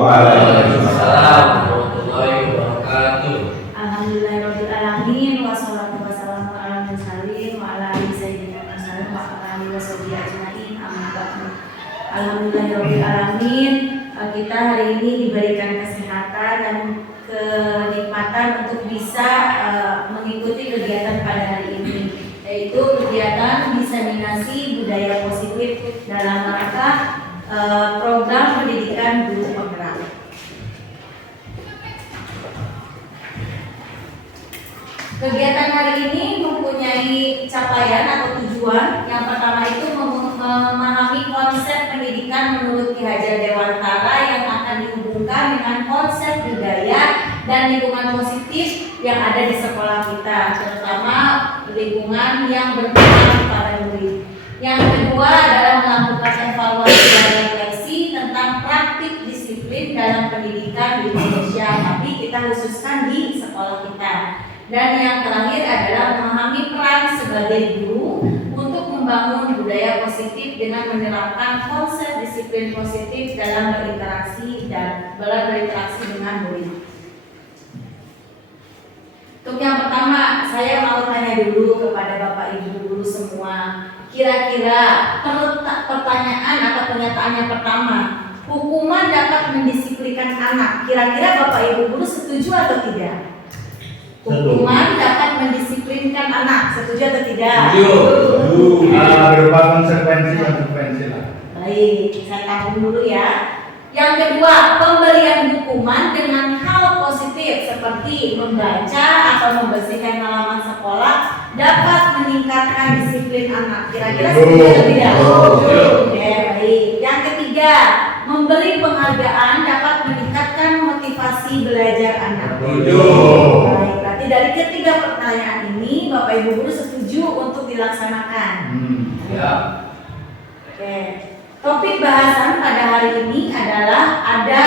Waalaikumsalam warahmatullahi wabarakatuh. Alhamdulillahirabbil alamin wassalatu wassalamu ala mursalin wa ala alihi sayyidina Rasulullah wa ala alihi washabihi ajmain. Amma ba'du. Alhamdulillahirabbil alamin, kita hari ini diberikan kesehatan dan kenikmatan untuk bisa mengikuti kegiatan pada hari ini, yaitu kegiatan diseminasi budaya positif dalam rangka program pendidikan guru penggerak. Kegiatan hari ini mempunyai capaian atau tujuan. Yang pertama itu memahami konsep pendidikan menurut Ki Hajar Dewantara yang akan dihubungkan dengan konsep budaya dan lingkungan positif yang ada di sekolah kita, terutama lingkungan yang berpengaruh pada murid. Yang kedua adalah melakukan evaluasi dan refleksi tentang praktik disiplin dalam pendidikan di Indonesia, tapi kita khususkan di sekolah kita. Dan yang terakhir adalah memahami peran sebagai guru untuk membangun budaya positif dengan menerapkan konsep disiplin positif dalam berinteraksi dengan murid. Untuk yang pertama, saya mau tanya dulu kepada Bapak Ibu guru semua. Kira-kira pertanyaan atau pernyataan yang pertama, hukuman dapat mendisiplinkan anak. Kira-kira Bapak Ibu guru setuju atau tidak? Hukuman dapat mendisiplinkan anak, setuju atau tidak? Setuju. Berupa konsekuensi lah. Baik, saya tampung dulu ya. Yang kedua, pemberian hukuman dengan hal positif seperti membaca atau membersihkan halaman sekolah dapat meningkatkan disiplin anak. Kira-kira setuju atau tidak? Oke, baik. Yang ketiga, memberi penghargaan dapat meningkatkan motivasi belajar anak. Baik, berarti dari ketiga pertanyaan ini Bapak Ibu guru setuju untuk dilaksanakan. Ya. Oke. Topik bahasan pada hari ini adalah ada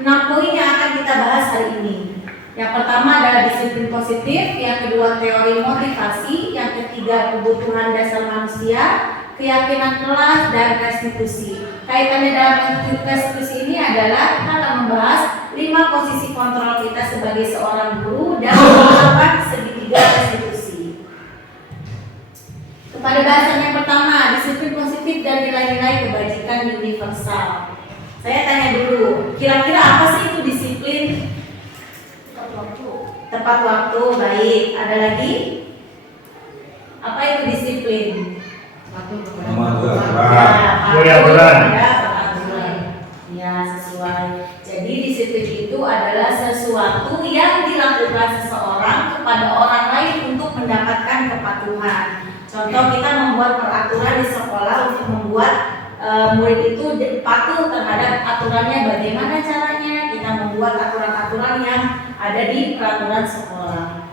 6 poin yang akan kita bahas hari ini. Yang pertama adalah disiplin positif, yang kedua teori motivasi, yang ketiga kebutuhan dasar manusia, keyakinan kelas, dan restitusi. Kaitannya dalam restitusi ini adalah kita akan membahas 5 posisi kontrol kita sebagai seorang guru dan melakukan segitiga restitusi. Pada bahasan yang pertama, disiplin positif dan nilai-nilai kebajikan universal. Saya tanya dulu, kira-kira apa sih itu disiplin? Tepat waktu, baik. Ada lagi? Apa itu disiplin? Ya, sesuai. Jadi disiplin itu adalah sesuatu yang dilakukan seseorang kepada orang lain untuk mendapatkan kepatuhan. Contoh, kita membuat peraturan di sekolah untuk membuat murid itu patuh terhadap aturannya. Bagaimana caranya? Kita membuat aturan-aturan yang ada di peraturan sekolah.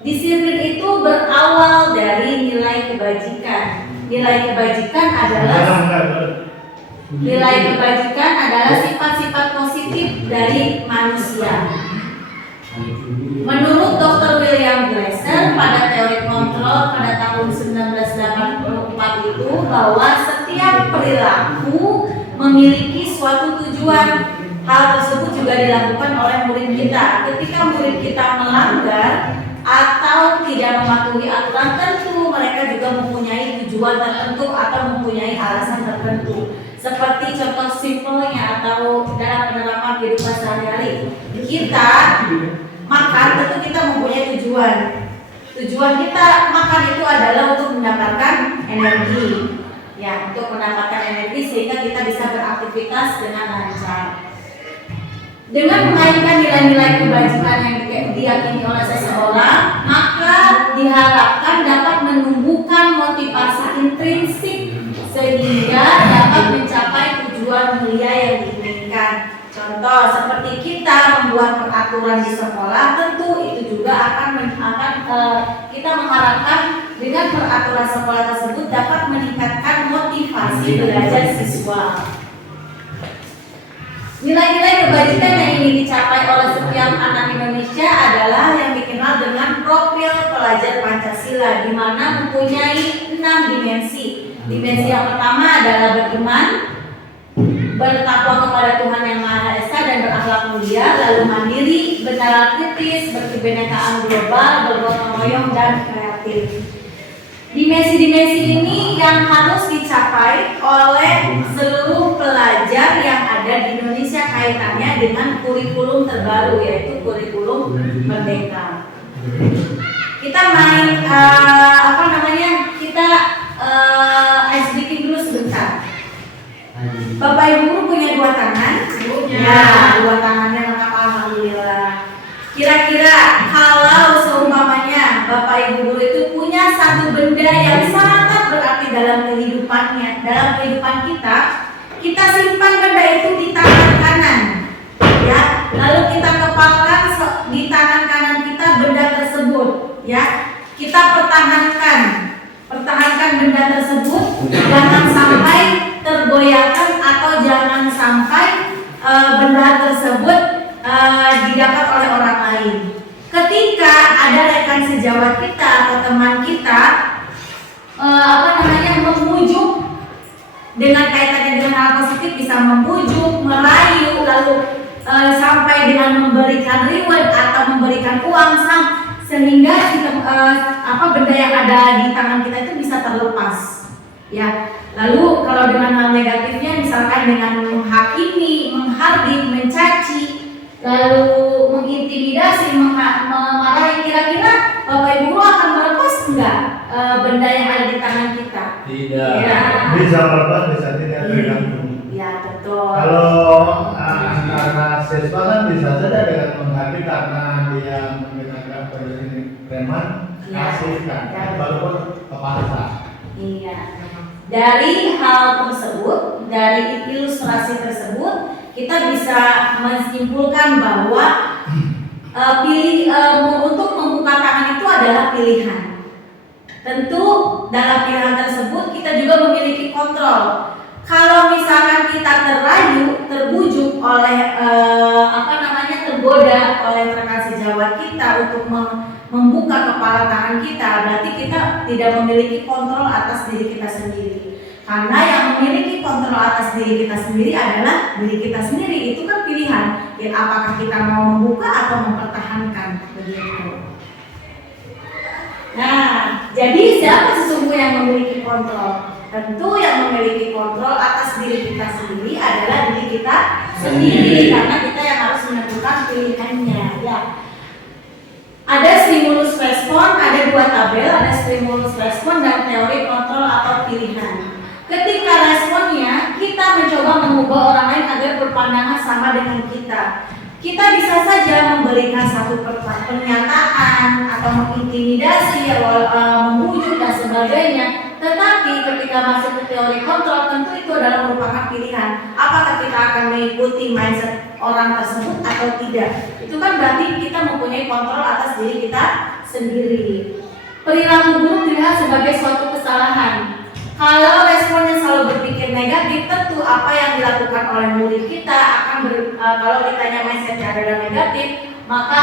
Disiplin itu berawal dari nilai kebajikan. Nilai kebajikan adalah sifat-sifat positif dari manusia. Menurut Dr. William Glasser pada teori kontrol pada tahun 1984 itu bahwa setiap perilaku memiliki suatu tujuan. Hal tersebut juga dilakukan oleh murid kita. Ketika murid kita melanggar atau tidak mematuhi aturan tertentu, mereka juga mempunyai tujuan tertentu atau mempunyai alasan tertentu. Seperti contoh simpelnya atau dalam penerapan kehidupan sehari-hari, kita makan tentu kita mempunyai tujuan. Tujuan kita makan itu adalah untuk mendapatkan energi. Ya, untuk mendapatkan energi sehingga kita bisa beraktivitas dengan lancar. Dengan mengaitkan nilai-nilai kebajikan yang diyakini oleh seseorang, maka diharapkan dapat menumbuhkan motivasi intrinsik sehingga dapat mencapai tujuan mulia yang diinginkan. Contoh seperti kita membuat peraturan di sekolah, tentu itu juga akan kita mengharapkan dengan peraturan sekolah tersebut dapat meningkatkan motivasi belajar siswa. Nilai-nilai kebajikan yang ingin dicapai oleh setiap anak Indonesia adalah yang dikenal dengan profil pelajar Pancasila, di mana mempunyai 6 dimensi. Dimensi yang pertama adalah beriman, bertakwa kepada Tuhan Yang Maha Esa dan berakhlak mulia, lalu mandiri, bernalar kritis, berkebinekaan global, bergotong royong dan kreatif. Dimensi-dimensi ini yang harus dicapai oleh seluruh pelajar yang ada di Indonesia kaitannya dengan kurikulum terbaru, yaitu kurikulum Merdeka. Kita main ice breaking dulu sebentar. Bapak Ibu guru punya 2 tangan? Ya, 2 tangannya lengkap, alhamdulillah. Kira-kira kalau seumpamanya Bapak Ibu guru itu punya satu benda yang sangat berarti dalam kehidupannya, dalam kehidupan kita simpan benda itu di tangan kanan, ya. Lalu kita kepalkan di tangan kanan kita benda tersebut, ya. Kita pertahankan benda tersebut, jangan sampai tergoyahkan atau jangan sampai benda tersebut didapat oleh orang lain. Ketika ada rekan sejawat kita atau teman kita membujuk dengan kaitannya dengan hal positif, bisa membujuk, merayu, lalu sampai dengan memberikan reward atau memberikan uang sehingga benda yang ada di tangan kita itu bisa terlepas, ya. Lalu kalau dengan hal negatifnya, misalkan dengan menghakimi, menghardik, mencaci, lalu mengintimidasi, memarahi, kira-kira Bapak Ibu guru akan melepas enggak benda yang ada di tangan kita? Tidak. Ya. Bisa lepas, bisa tidak, tergantung. Ya, betul. Kalau anak siswa kan bisa saja dengan menghardik karena dia menggunakan preman, kasihkan, walaupun kepaksa. Iya. Dari hal tersebut, dari ilustrasi tersebut, kita bisa menyimpulkan bahwa untuk membuka tangan itu adalah pilihan. Tentu dalam pilihan tersebut kita juga memiliki kontrol. Kalau misalkan kita terayu, terbujuk oleh tergoda oleh rekan sejawat kita untuk membuka kepala tangan kita, berarti kita tidak memiliki kontrol atas diri kita sendiri. Karena yang memiliki kontrol atas diri kita sendiri adalah diri kita sendiri. Itu kan pilihan, ya, apakah kita mau membuka atau mempertahankan, begitu. Nah, jadi siapa sesungguhnya yang memiliki kontrol? Tentu yang memiliki kontrol atas diri kita sendiri adalah diri kita sendiri, karena kita yang harus menentukan pilihannya, ya. Ada stimulus respon, ada 2 tabel, ada stimulus respon dan teori kontrol atau pilihan. Ketika responnya, kita mencoba mengubah orang lain agar berpandangan sama dengan kita. Kita bisa saja memberikan satu pernyataan atau mengintimidasi, membujuk dan sebagainya. Tetapi ketika masuk ke teori kontrol, tentu itu adalah merupakan pilihan. Apakah kita akan mengikuti mindset orang tersebut atau tidak? Itu kan berarti kita mempunyai kontrol atas diri kita sendiri. Perilaku buruk dilihat sebagai suatu kesalahan. Kalau responnya selalu berpikir negatif, tentu apa yang dilakukan oleh murid kita akan kalau ditanya mindsetnya adalah negatif, maka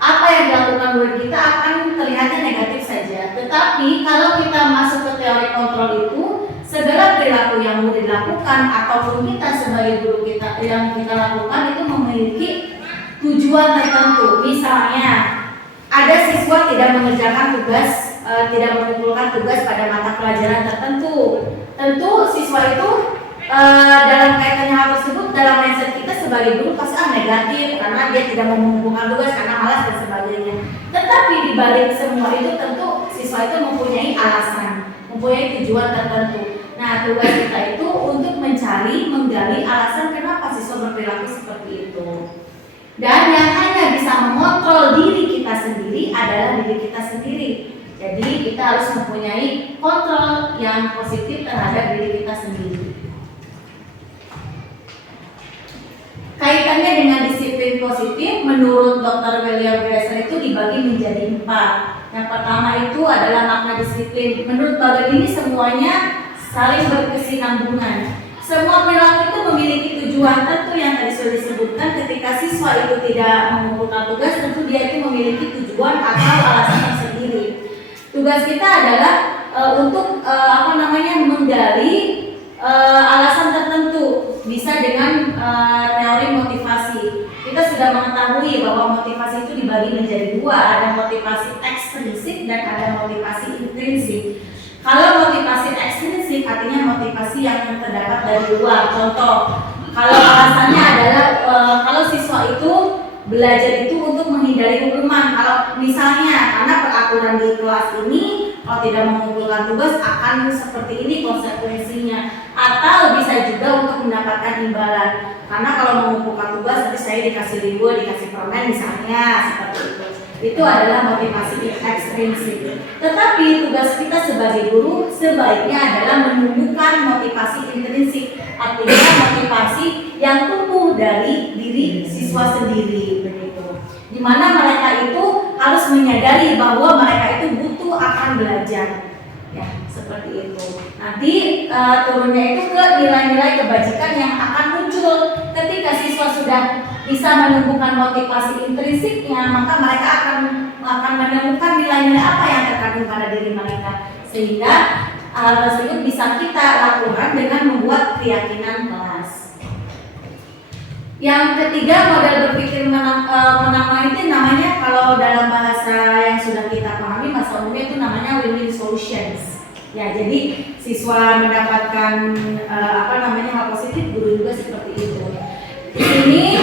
apa yang dilakukan murid kita akan terlihatnya negatif saja. Tetapi kalau kita masuk ke teori kontrol itu, segala perilaku yang murid lakukan ataupun kita sebagai guru kita yang kita lakukan itu memiliki tujuan tertentu. Misalnya, ada siswa tidak mengerjakan tugas, tidak mengumpulkan tugas pada mata pelajaran tertentu. Tentu siswa itu dalam kaitannya hal tersebut, dalam mindset kita sebagai guru pasti negatif karena dia tidak mengumpulkan tugas karena malas dan sebagainya. Tetapi di balik semua itu tentu siswa itu mempunyai alasan, mempunyai tujuan tertentu. Nah, tugas kita itu untuk menggali alasan kenapa siswa berperilaku seperti itu. Dan yang hanya bisa mengontrol diri kita sendiri adalah diri kita sendiri. Jadi kita harus mempunyai kontrol yang positif terhadap diri kita sendiri. Kaitannya dengan disiplin positif, menurut Dr. William Glasser itu dibagi menjadi 4. Yang pertama itu adalah makna disiplin. Menurut bagian ini semuanya saling berkesinambungan. Semua perilaku itu memiliki tujuan tentu yang tadi sudah disebutkan. Ketika siswa itu tidak mengumpulkan tugas, tentu dia itu memiliki tujuan atau alasan tersendiri. Tugas kita adalah untuk menggali alasan tertentu, bisa dengan Kalau motivasi ekstrinsik artinya motivasi yang terdapat dari luar. Contoh, kalau alasannya adalah kalau siswa itu belajar itu untuk menghindari hukuman. Kalau misalnya karena peraturan di kelas ini kalau tidak mengumpulkan tugas akan seperti ini konsekuensinya. Atau bisa juga untuk mendapatkan imbalan. Karena kalau mengumpulkan tugas nanti saya dikasih reward, dikasih permen misalnya seperti itu. Itu adalah motivasi ekstrinsik. Tetapi tugas kita sebagai guru sebaiknya adalah menumbuhkan motivasi intrinsik, artinya motivasi yang tumbuh dari diri siswa sendiri begitu. Dimana mereka itu harus menyadari bahwa mereka itu butuh akan belajar, ya seperti itu. Nanti turunnya itu ke nilai-nilai kebajikan yang akan muncul ketika siswa sudah bisa menumbuhkan motivasi intrinsiknya, maka mereka akan menemukan nilai-nilai apa yang terkandung pada diri mereka, sehingga hal tersebut bisa kita lakukan dengan membuat keyakinan kelas. Yang ketiga, model berpikir menang itu namanya, kalau dalam bahasa yang sudah kita pahami masa umumnya itu namanya win-win solutions. Ya, jadi siswa mendapatkan hal positif, guru juga seperti itu. Di sini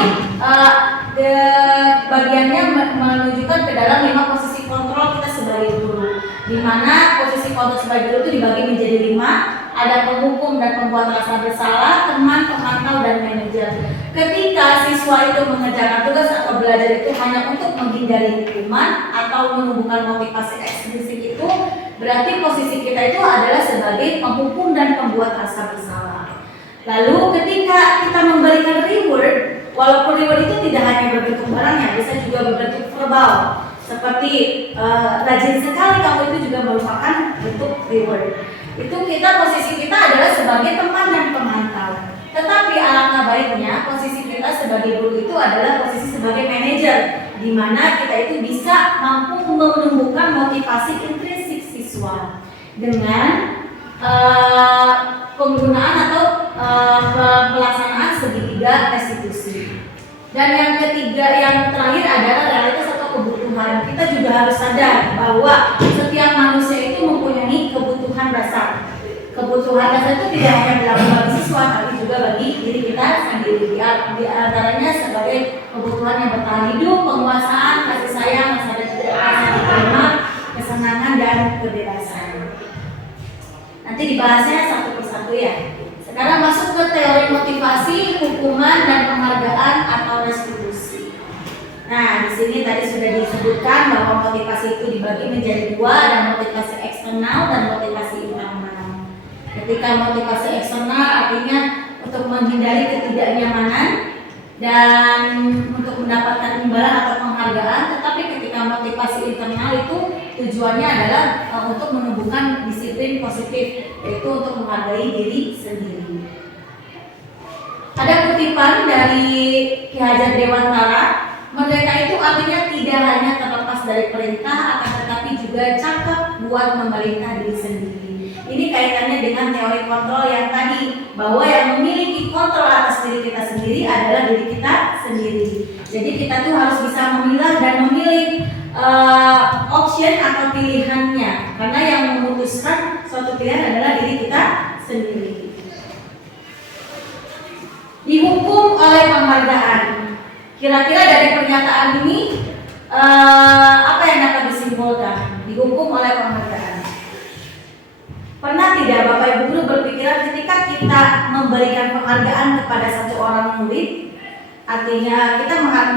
bagiannya menunjukkan ke dalam 5 posisi kontrol kita sebagai guru, di mana posisi kontrol sebagai guru itu dibagi menjadi 5. Ada penghukum dan pembuat rasa bersalah, teman, pemantau, dan manajer. Ketika siswa itu mengerjakan tugas atau belajar itu hanya untuk menghindari hukuman atau menumbuhkan motivasi ekstrinsik itu, berarti posisi kita itu adalah sebagai penghukum dan pembuat rasa bersalah. Lalu ketika kita memberikan reward, walaupun reward itu tidak hanya berbentuk barangnya, bisa juga berbentuk verbal. Seperti rajin sekali kamu itu juga merupakan bentuk reward. Itu posisi kita adalah sebagai teman dan pemantau. Tetapi alangkah baiknya posisi kita sebagai guru itu adalah posisi sebagai manajer, di mana kita itu bisa mampu menumbuhkan motivasi intrinsik siswa dengan penggunaan atau pelaksanaan segitiga restitusi. Dan yang ketiga, yang terakhir adalah realitas atau kebutuhan. Kita juga harus sadar bahwa setiap manusia itu mempunyai kebutuhan dasar. Kebutuhan dasar itu tidak hanya berlaku bagi siswa, tapi juga bagi diri kita sendiri. Di antaranya sebagai kebutuhan yang bertahan hidup, penguasaan, kasih sayang, rasa diterima, kesenangan, dan kebebasan. Nanti dibahasnya satu persatu ya. Sekarang masuk ke teori motivasi, hukuman, dan penghargaan atau restitusi. Nah, di sini tadi sudah disebutkan bahwa motivasi itu dibagi menjadi 2, dan motivasi eksternal dan motivasi internal. Ketika motivasi eksternal artinya untuk menghindari ketidaknyamanan dan untuk mendapatkan imbalan atau penghargaan, tetapi ketika motivasi internal itu tujuannya adalah untuk menumbuhkan disiplin positif, yaitu untuk menghargai diri sendiri. Ada kutipan dari Ki Hajar Dewantara, merdeka itu artinya tidak hanya terlepas dari perintah, akan tetapi juga cakap buat memerintah diri sendiri. Ini kaitannya dengan teori kontrol yang tadi, bahwa yang memiliki kontrol atas diri kita sendiri adalah diri kita sendiri. Jadi kita tuh harus bisa memilah dan memilih option atau pilihannya, karena yang memutuskan suatu pilihan adalah diri kita sendiri. Dihukum oleh penghargaan. Kira-kira dari pernyataan ini apa yang dapat disimpulkan? Dihukum oleh penghargaan. Pernah tidak Bapak Ibu guru berpikiran ketika kita memberikan penghargaan kepada satu orang murid, artinya kita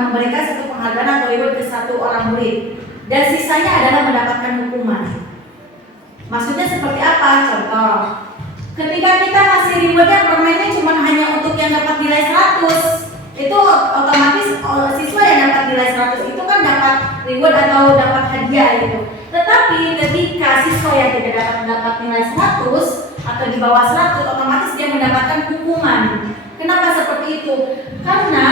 memberikan satu penghargaan atau reward ke satu orang murid, dan sisanya adalah mendapatkan hukuman. Maksudnya seperti apa? Contoh, ketika kita kasih rewardnya permennya cuma hanya untuk yang dapat nilai 100, itu otomatis siswa yang dapat nilai 100 itu kan dapat reward atau dapat hadiah gitu. Tetapi ketika siswa yang tidak dapat nilai 100 atau di bawah 100, otomatis dia mendapatkan hukuman. Kenapa seperti itu? Karena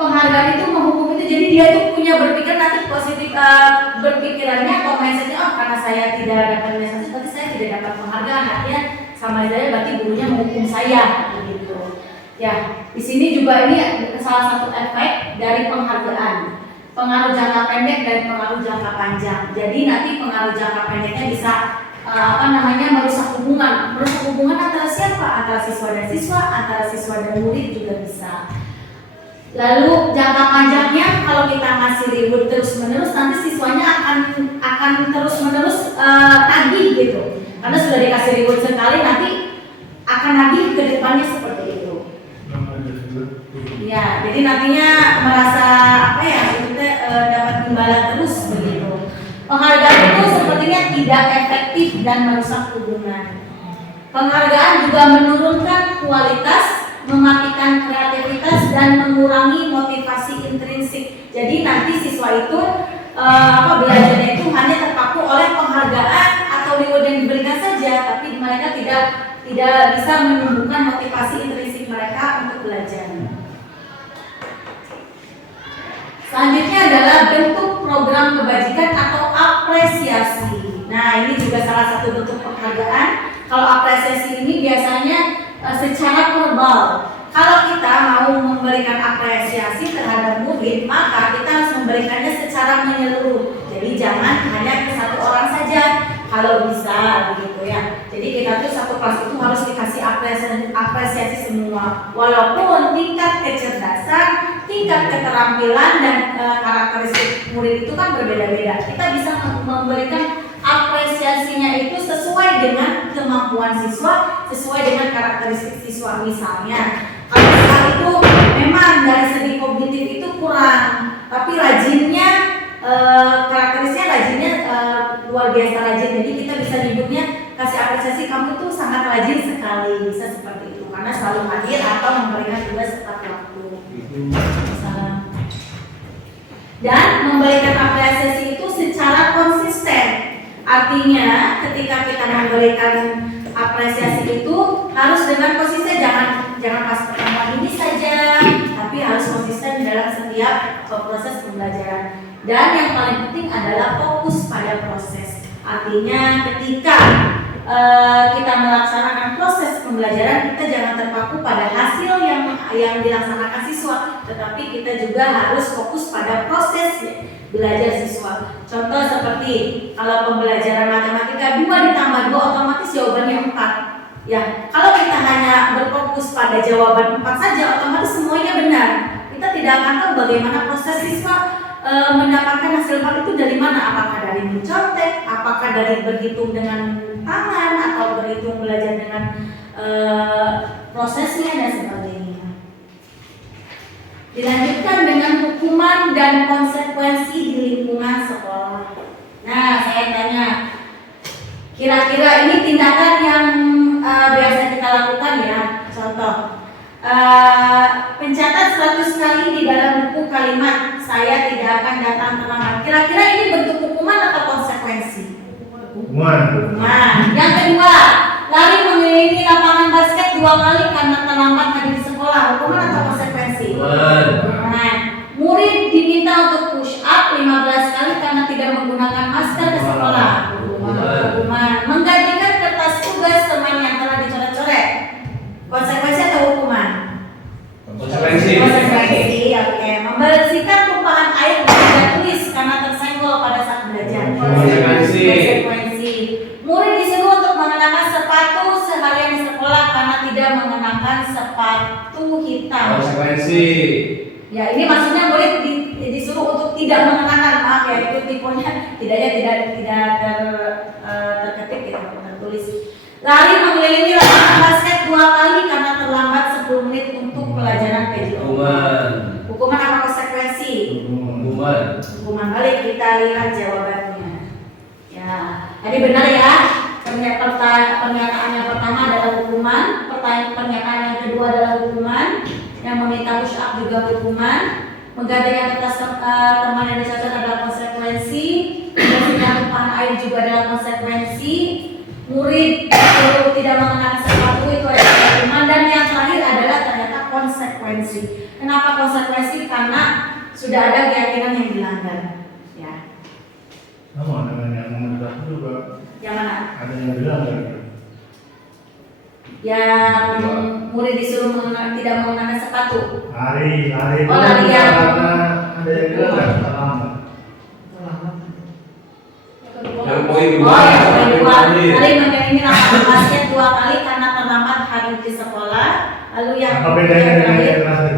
penghargaan itu menghukum itu, jadi dia itu punya berpikir nanti positif, berpikirannya atau mindsetnya, karena saya tidak dapat nilai 100 berarti saya tidak dapat penghargaan, artinya sama saja berarti gurunya menghukum saya begitu. Ya, di sini juga ini salah satu efek dari penghargaan. Pengaruh jangka pendek dan pengaruh jangka panjang. Jadi nanti pengaruh jangka pendeknya bisa merusak hubungan antara siapa? Antara siswa dan siswa, antara siswa dan murid juga bisa. Lalu jangka panjangnya kalau kita ngasih reward terus menerus, nanti siswanya akan terus menerus tagih gitu. Karena sudah dikasih reward sekali, nanti akan nagih ke depannya seperti itu. Ya, jadi nantinya merasa dapat imbalan terus begitu. Penghargaan itu sepertinya tidak efektif dan merusak hubungan. Penghargaan juga menurunkan kualitas, mematikan kreativitas dan mengurangi motivasi intrinsik. Jadi nanti siswa itu belajarnya itu hanya terpaku oleh penghargaan atau reward yang diberikan saja, tapi mereka tidak bisa menumbuhkan motivasi intrinsik mereka untuk belajar. Selanjutnya adalah bentuk program kebajikan atau apresiasi. Nah, ini juga salah satu bentuk penghargaan. Kalau apresiasi ini biasanya secara verbal. Kalau kita mau memberikan apresiasi terhadap murid, maka kita harus memberikannya secara menyeluruh. Jadi jangan hanya ke satu orang saja, kalau bisa begitu ya. Jadi kita tuh satu kelas itu harus dikasih apresiasi semua. Walaupun tingkat kecerdasan, tingkat keterampilan dan karakteristik murid itu kan berbeda-beda. Kita bisa memberikan apresiasinya itu sesuai dengan kemampuan siswa, sesuai dengan karakteristik siswa. Misalnya, kalau siswa itu memang dari segi kognitif itu kurang, tapi rajinnya, karakteristiknya rajinnya luar biasa rajin. Jadi kita bisa nyebutnya kasih apresiasi, kamu tuh sangat rajin sekali, bisa seperti itu karena selalu hadir atau memberikan tugas tepat waktu. Dan memberikan apresiasi itu secara konsisten. Artinya ketika kita memberikan apresiasi itu harus dengan konsisten, jangan pas pertemuan ini saja, tapi harus konsisten dalam setiap proses pembelajaran. Dan yang paling penting adalah fokus pada proses. Artinya ketika kita melaksanakan proses pembelajaran, kita jangan terpaku pada hasil yang dilaksanakan siswa, tetapi kita juga harus fokus pada proses belajar siswa. Contoh seperti kalau pembelajaran matematika 2 ditambah 2 otomatis jawabannya 4. Ya, kalau kita hanya berfokus pada jawaban 4 saja, otomatis semuanya benar. Kita tidak akan tahu bagaimana proses siswa mendapatkan hasil 4 itu dari mana. Apakah dari mencontek, apakah dari berhitung dengan tangan, atau berhitung belajar dengan prosesnya dan sebagainya. Dilanjutkan dengan hukuman dan konsekuensi di lingkungan sekolah. Nah, saya tanya, kira-kira ini tindakan yang biasa kita lakukan ya. Contoh, pencatat 100 kali di dalam buku kalimat saya tidak akan datang terlambat. Kira-kira ini bentuk hukuman atau konsekuensi? Hukuman. Yang kedua, lari mengelilingi lapangan basket 2 kali karena terlambat hadir sekolah. Hukuman atau konsekuensi? Hukuman. Murid diminta untuk push up 15 kali karena tidak menggunakan masker ke sekolah. Hukuman. Menggantikan kertas tugas teman yang telah dicoret-coret. Konsekuensi atau hukuman? Konsekuensi. Oke. Membersihkan tumpahan air di meja tulis karena tersenggol pada saat belajar. Konsekuensi. Murid disuruh untuk mengenakan sepatu seharian di sekolah karena tidak mengenakan sepatu hitam. Konsekuensi. Ya, ini maksudnya murid disuruh untuk tidak mengenakan, maaf ya, itu tiponya tidak terketik gitu, tertulis. Lari mengelilingi lapangan basket 2 kali karena terlambat 10 menit untuk pelajaran PJO. Hukuman apa konsekuensi? Hukuman balik, kita lihat jawabannya. Ya, jadi benar ya. Pernyataan yang pertama adalah hukuman, pernyataan yang kedua adalah hukuman, yang meminta push up juga hukuman, menggantikan kertas teman yang dicatat adalah konsekuensi, membersihkan tumpahan air juga adalah konsekuensi, murid tidak mengenakan sepatu itu adalah hukuman, dan yang terakhir adalah ternyata konsekuensi. Kenapa konsekuensi? Karena sudah ada keyakinan yang dilanggar. Ya. Sama dengan yang menurut juga. Yang mana? Ada yang bilang kan? Yang murid disuruh tidak mengenakan sepatu. Lari. Oh, lari ya. Karena ada yang bilang kan terlambat. Yang poin 2. Oh, yang poin 2. kali mengelilingi lapangan basket 2 kali karena terlambat hadir di sekolah. Lalu yang Apa bedanya dengan terakhir, yang terakhir?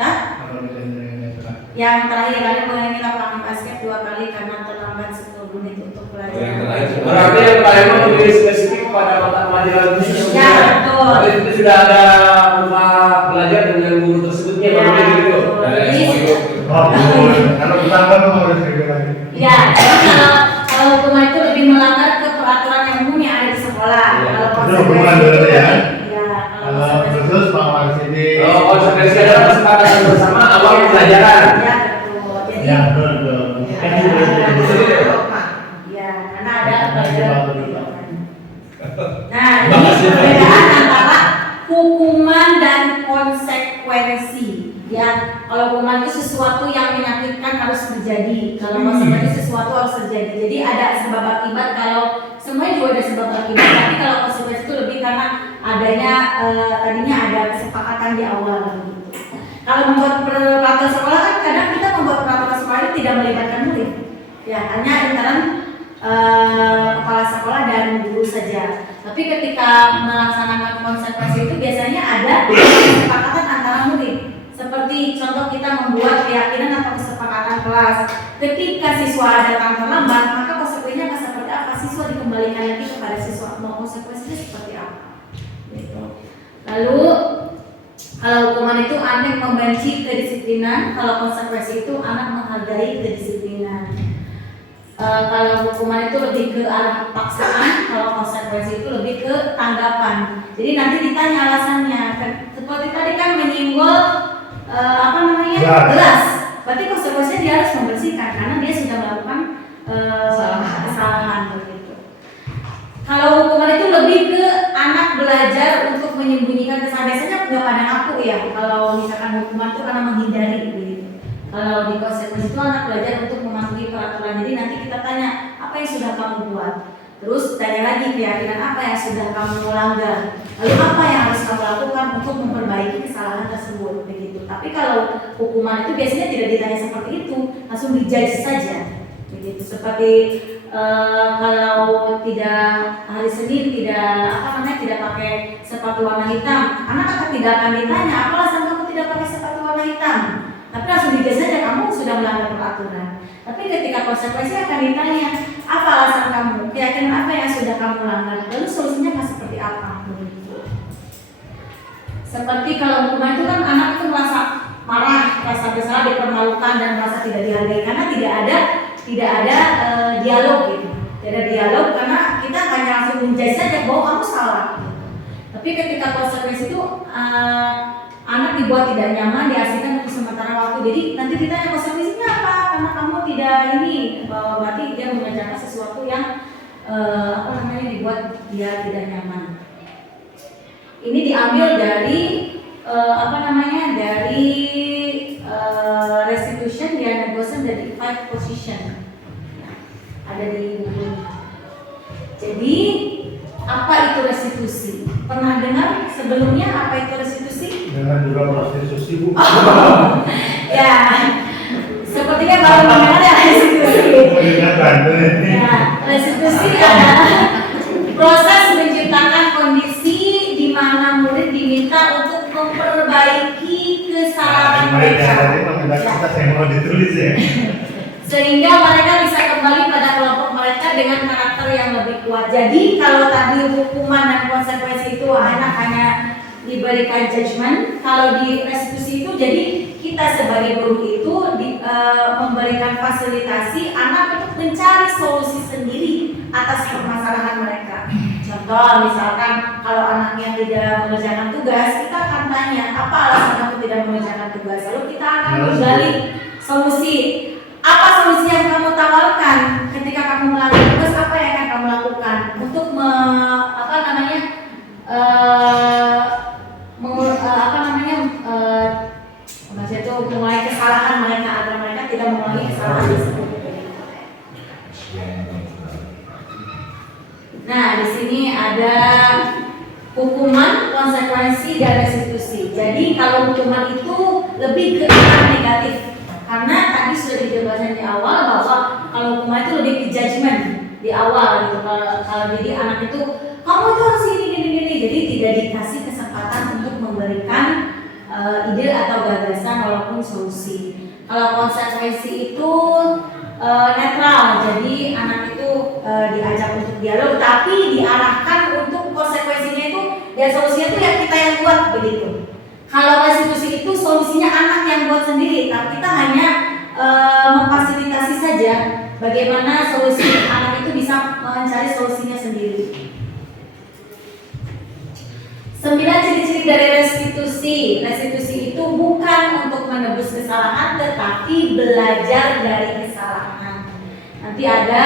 Hah? Apa bedanya dengan yang terakhir? Yang terakhir kali mengelilingi lapangan basket 2 kali karena terlambat 10 menit untuk belajar. Yang terakhir. Berarti yang terakhir mau lebih spesifik pada mata pelajaran khusus. Ya, betul. Itu sudah ada rumah belajar dengan guru tersebutnya Ya, baru gitu. betul. Ada yang Jadi, mau ikut. Oh, betul. Kalau tetangga tuh harus kayak lagi. ya, kalau hukuman itu lebih melanggar ke peraturan yang umum yang ada di sekolah. Ya, Kalau itu konsekuensi hukuman itu dulu ya. ya, kalau Kalau konsekuensi khusus pengawas ini. Oh, konsekuensi adalah kesepakatan bersama awal pelajaran. ya betul. Jadi Ya, betul. Kan juga ya, karena ada Nah, pelajaran. gitu. Nah, ini perbedaan antara hukuman dan konsekuensi. Ya, kalau hukuman itu sesuatu yang menyakitkan harus terjadi. Kalau konsekuensi sesuatu harus terjadi. Jadi ada sebab akibat. Kalau semuanya juga ada sebab akibat. Tapi kalau konsekuensi itu lebih karena adanya tadinya ada kesepakatan di awal. Gitu. Kalau membuat peraturan sekolah kan kadang kita membuat peraturan sekolah itu tidak melibatkan murid. Ya, hanya intern kepala sekolah dan guru saja. Tapi ketika melaksanakan konsekuensi itu biasanya ada kesepakatan antara murid. Seperti contoh kita membuat keyakinan atau kesepakatan kelas. Ketika siswa datang terlambat, maka konsekuensinya akan seperti apa? Siswa dikembalikan lagi kepada siswa. Mau konsekuensinya seperti apa? Gitu. Lalu kalau hukuman itu anak membenci kedisiplinan, kalau konsekuensi itu anak menghargai kedisiplinan. Kalau hukuman itu lebih ke arah paksaan, kalau konsekuensi itu lebih ke tanggapan. Jadi nanti ditanya alasannya. Seperti tadi kan menyinggol gelas. Berarti konsekuensinya dia harus membersihkan karena dia sudah melakukan kesalahan begitu. Kalau hukuman itu lebih ke anak belajar untuk menyembunyikan kesalahan. Biasanya nggak pada ngaku ya. Kalau misalkan hukuman itu karena menghindari begitu. Kalau di konsekuensi itu anak belajar untuk mematuhi peraturan. Jadi nanti kita tanya apa yang sudah kamu buat. Terus tanya lagi keyakinan apa yang sudah kamu langgar. Lalu apa yang harus kamu lakukan untuk memperbaiki kesalahan tersebut begitu. Tapi kalau hukuman itu biasanya tidak ditanya seperti itu, langsung dijudge saja. Begitu. Seperti kalau tidak hari Senin tidak pakai sepatu warna hitam, anak akan tidak akan ditanya apa alasan kamu tidak pakai sepatu warna hitam. Tapi langsung dijudge saja kamu sudah melanggar peraturan. Tapi ketika konsekuensi akan ditanya apa alasan kamu, keyakinan apa yang sudah kamu langgar, lalu solusinya akan seperti apa? Seperti kalau hukuman itu kan anak itu merasa marah, merasa bersalah, dipermalukan dan merasa tidak dihargai karena tidak ada dialog gitu. Tidak ada dialog karena kita hanya langsung menjudge saja bahwa kamu salah. Tapi ketika konsekuensi itu anak dibuat tidak nyaman, diasingkan untuk sementara waktu. Jadi nanti ditanya konsekuensinya apa? Karena kamu tidak berarti dia mengerjakan sesuatu yang dibuat dia tidak nyaman. Ini diambil dari dari restitution dan negotiation dari 5 position. Ada di buku. Jadi apa itu restitusi? Pernah dengar sebelumnya apa itu restitusi? Dengan juga prostitusi bu. Ya, sepertinya baru mengenal ya restitusi. Ya, restitusi adalah proses menciptakan kondisi di mana murid diminta untuk memperbaiki kesalahan mereka. Sehingga mereka bisa kembali pada kelompok mereka dengan karakter yang lebih kuat. Jadi kalau tadi hukuman dan konsekuensi itu anak hanya diberikan judgement, kalau di restitusi itu jadi kita sebagai guru itu memberikan fasilitasi anak untuk mencari solusi sendiri atas permasalahan mereka. Contoh misalkan kalau anaknya tidak mengerjakan tugas, kita akan tanya apa alasan kamu tidak mengerjakan tugas, lalu kita akan menggali solusi. Apa solusi yang kamu tawarkan ketika kamu melakukan tugas? Apa yang akan kamu lakukan untuk mengulangi kesalahan mereka agar mereka tidak mengulangi kesalahan tersebut. Nah, di sini ada hukuman, konsekuensi, dan restitusi. Jadi kalau hukuman itu lebih ke arah negatif, karena tadi sudah dijelaskan di awal bahwa kalau hukuman itu lebih ke judgment. di awal gitu. Kalau jadi anak itu kamu tuh harus gini, jadi tidak dikasih kesempatan untuk memberikan ide atau gagasan walaupun solusi. Kalau konsekuensi itu netral, jadi anak itu diajak untuk dialog, tapi diarahkan untuk konsekuensinya itu dan solusinya itu yang kita yang buat begitu. Kalau restitusi itu solusinya anak yang buat sendiri, tapi kita hanya memfasilitasi saja bagaimana solusi anak itu bisa mencari solusinya sendiri. 9 ciri-ciri dari restitusi. Restitusi itu bukan untuk menebus kesalahan, tetapi belajar dari kesalahan. Nanti ada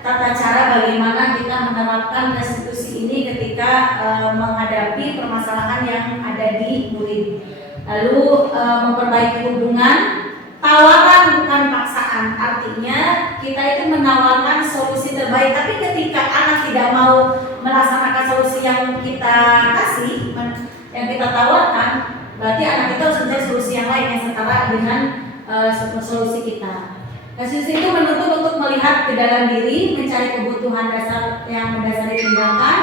tata cara bagaimana kita menerapkan restitusi ini ketika menghadapi permasalahan yang ada di murid. Lalu memperbaiki hubungan, tawaran bukan paksaan. Artinya kita itu menawarkan solusi terbaik, tapi ketika anak tidak mau melaksanakan solusi yang kita kasih, yang kita tawarkan, berarti anak itu harus mencari solusi yang lain yang setara dengan solusi kita. Restitusi itu menuntut untuk melihat ke dalam diri, mencari kebutuhan dasar yang mendasari tindakan.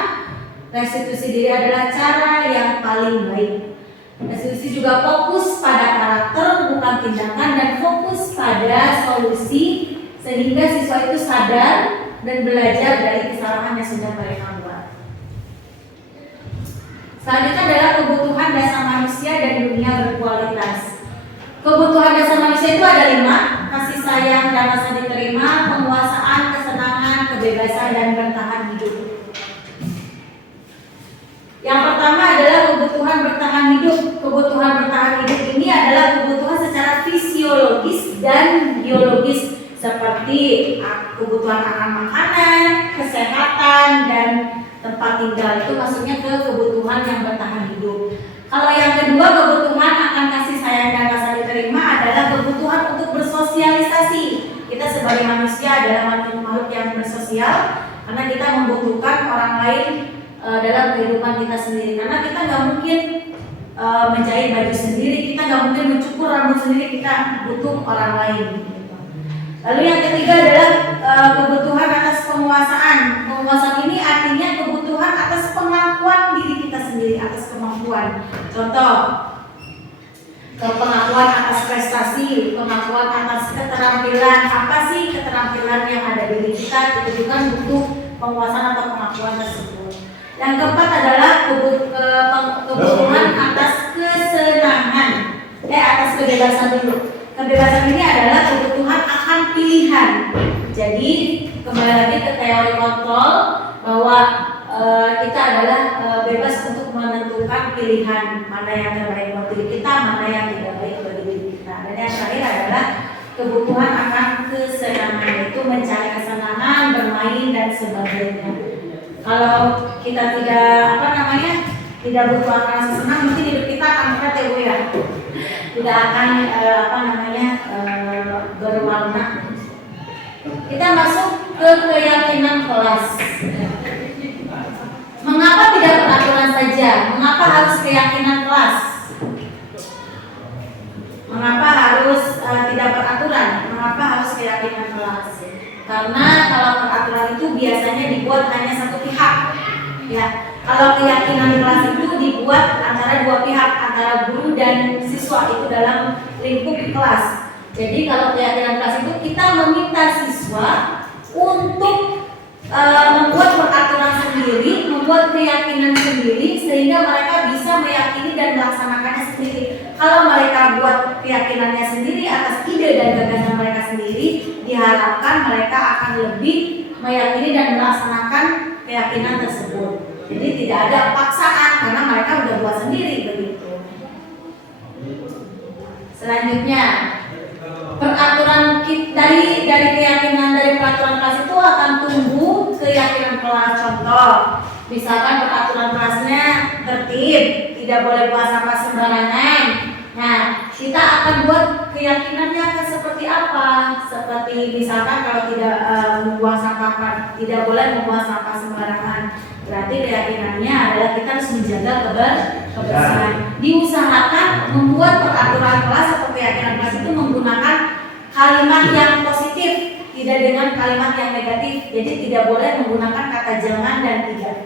Restitusi diri adalah cara yang paling baik. Restitusi juga fokus pada karakter bukan tindakan dan fokus pada solusi sehingga siswa itu sadar dan belajar dari kesalahan yang sudah mereka buat. Selanjutnya adalah kebutuhan dasar manusia dan dunia berkualitas. Kebutuhan dasar manusia itu ada 5: kasih sayang dan rasa diterima, penguasaan, kesenangan, kebebasan, dan bertahan hidup. Yang pertama adalah kebutuhan bertahan hidup. Kebutuhan bertahan hidup ini adalah kebutuhan secara fisiologis dan biologis, seperti kebutuhan akan makanan, kesehatan, dan tempat tinggal. Itu maksudnya ke kebutuhan yang bertahan hidup. Kalau yang kedua, kebutuhan akan kasih sayang dan rasa diterima adalah kebutuhan untuk bersosialisasi. Kita sebagai manusia adalah makhluk yang bersosial karena kita membutuhkan orang lain dalam kehidupan kita sendiri. Karena kita nggak mungkin menjahit baju sendiri, kita nggak mungkin mencukur rambut sendiri, kita butuh orang lain. Lalu yang ketiga adalah kebutuhan atas penguasaan. Penguasaan ini artinya kebutuhan atas pengakuan diri kita sendiri, atas kemampuan. Contoh, pengakuan atas prestasi, pengakuan atas keterampilan. Apa sih keterampilan yang ada di diri kita? Itu juga butuh penguasaan atau pengakuan tersebut. Yang keempat adalah kebutuhan atas kesenangan, atas kebebasan dulu. Kebebasan ini adalah kebutuhan akan pilihan. Jadi kembali lagi ke teori kontrol bahwa kita adalah bebas untuk menentukan pilihan mana yang terbaik buat diri kita, mana yang tidak baik bagi diri kita. Dan yang terakhir adalah kebutuhan akan kesenangan, itu mencari kesenangan, bermain dan sebagainya. Kalau kita tidak tidak butuh akan rasa senang, mungkin hidup kita akan berat ya Bu ya. Tidak akan berwarna. Kita masuk ke keyakinan kelas. Mengapa tidak peraturan saja? Mengapa harus keyakinan kelas? Mengapa harus tidak peraturan? Mengapa harus keyakinan kelas? Karena kalau peraturan itu biasanya dibuat hanya satu pihak. Ya, kalau keyakinan kelas itu dibuat antara dua pihak, antara guru dan siswa, itu dalam lingkup kelas. Jadi kalau keyakinan kelas itu kita meminta siswa untuk membuat peraturan sendiri, membuat keyakinan sendiri sehingga mereka bisa meyakini dan melaksanakannya sendiri. Kalau mereka buat keyakinannya sendiri atas ide dan gagasan mereka sendiri, diharapkan mereka akan lebih meyakini dan melaksanakan keyakinan tersebut. Jadi tidak ada paksaan karena mereka udah buat sendiri begitu. Selanjutnya, peraturan dari keyakinan dari peraturan kelas itu akan tumbuh keyakinan kelas. Contoh, misalkan peraturan kelasnya tertib, tidak boleh buang sampah sembarangan. Nah, kita akan buat keyakinannya akan seperti apa? Seperti misalkan kalau tidak tidak boleh membuang sampah sembarangan. Berarti keyakinannya adalah kita harus menjaga kebersihan. Diusahakan membuat peraturan kelas atau keyakinan kelas itu menggunakan kalimat yang positif, tidak dengan kalimat yang negatif. Jadi tidak boleh menggunakan kata jangan dan tidak.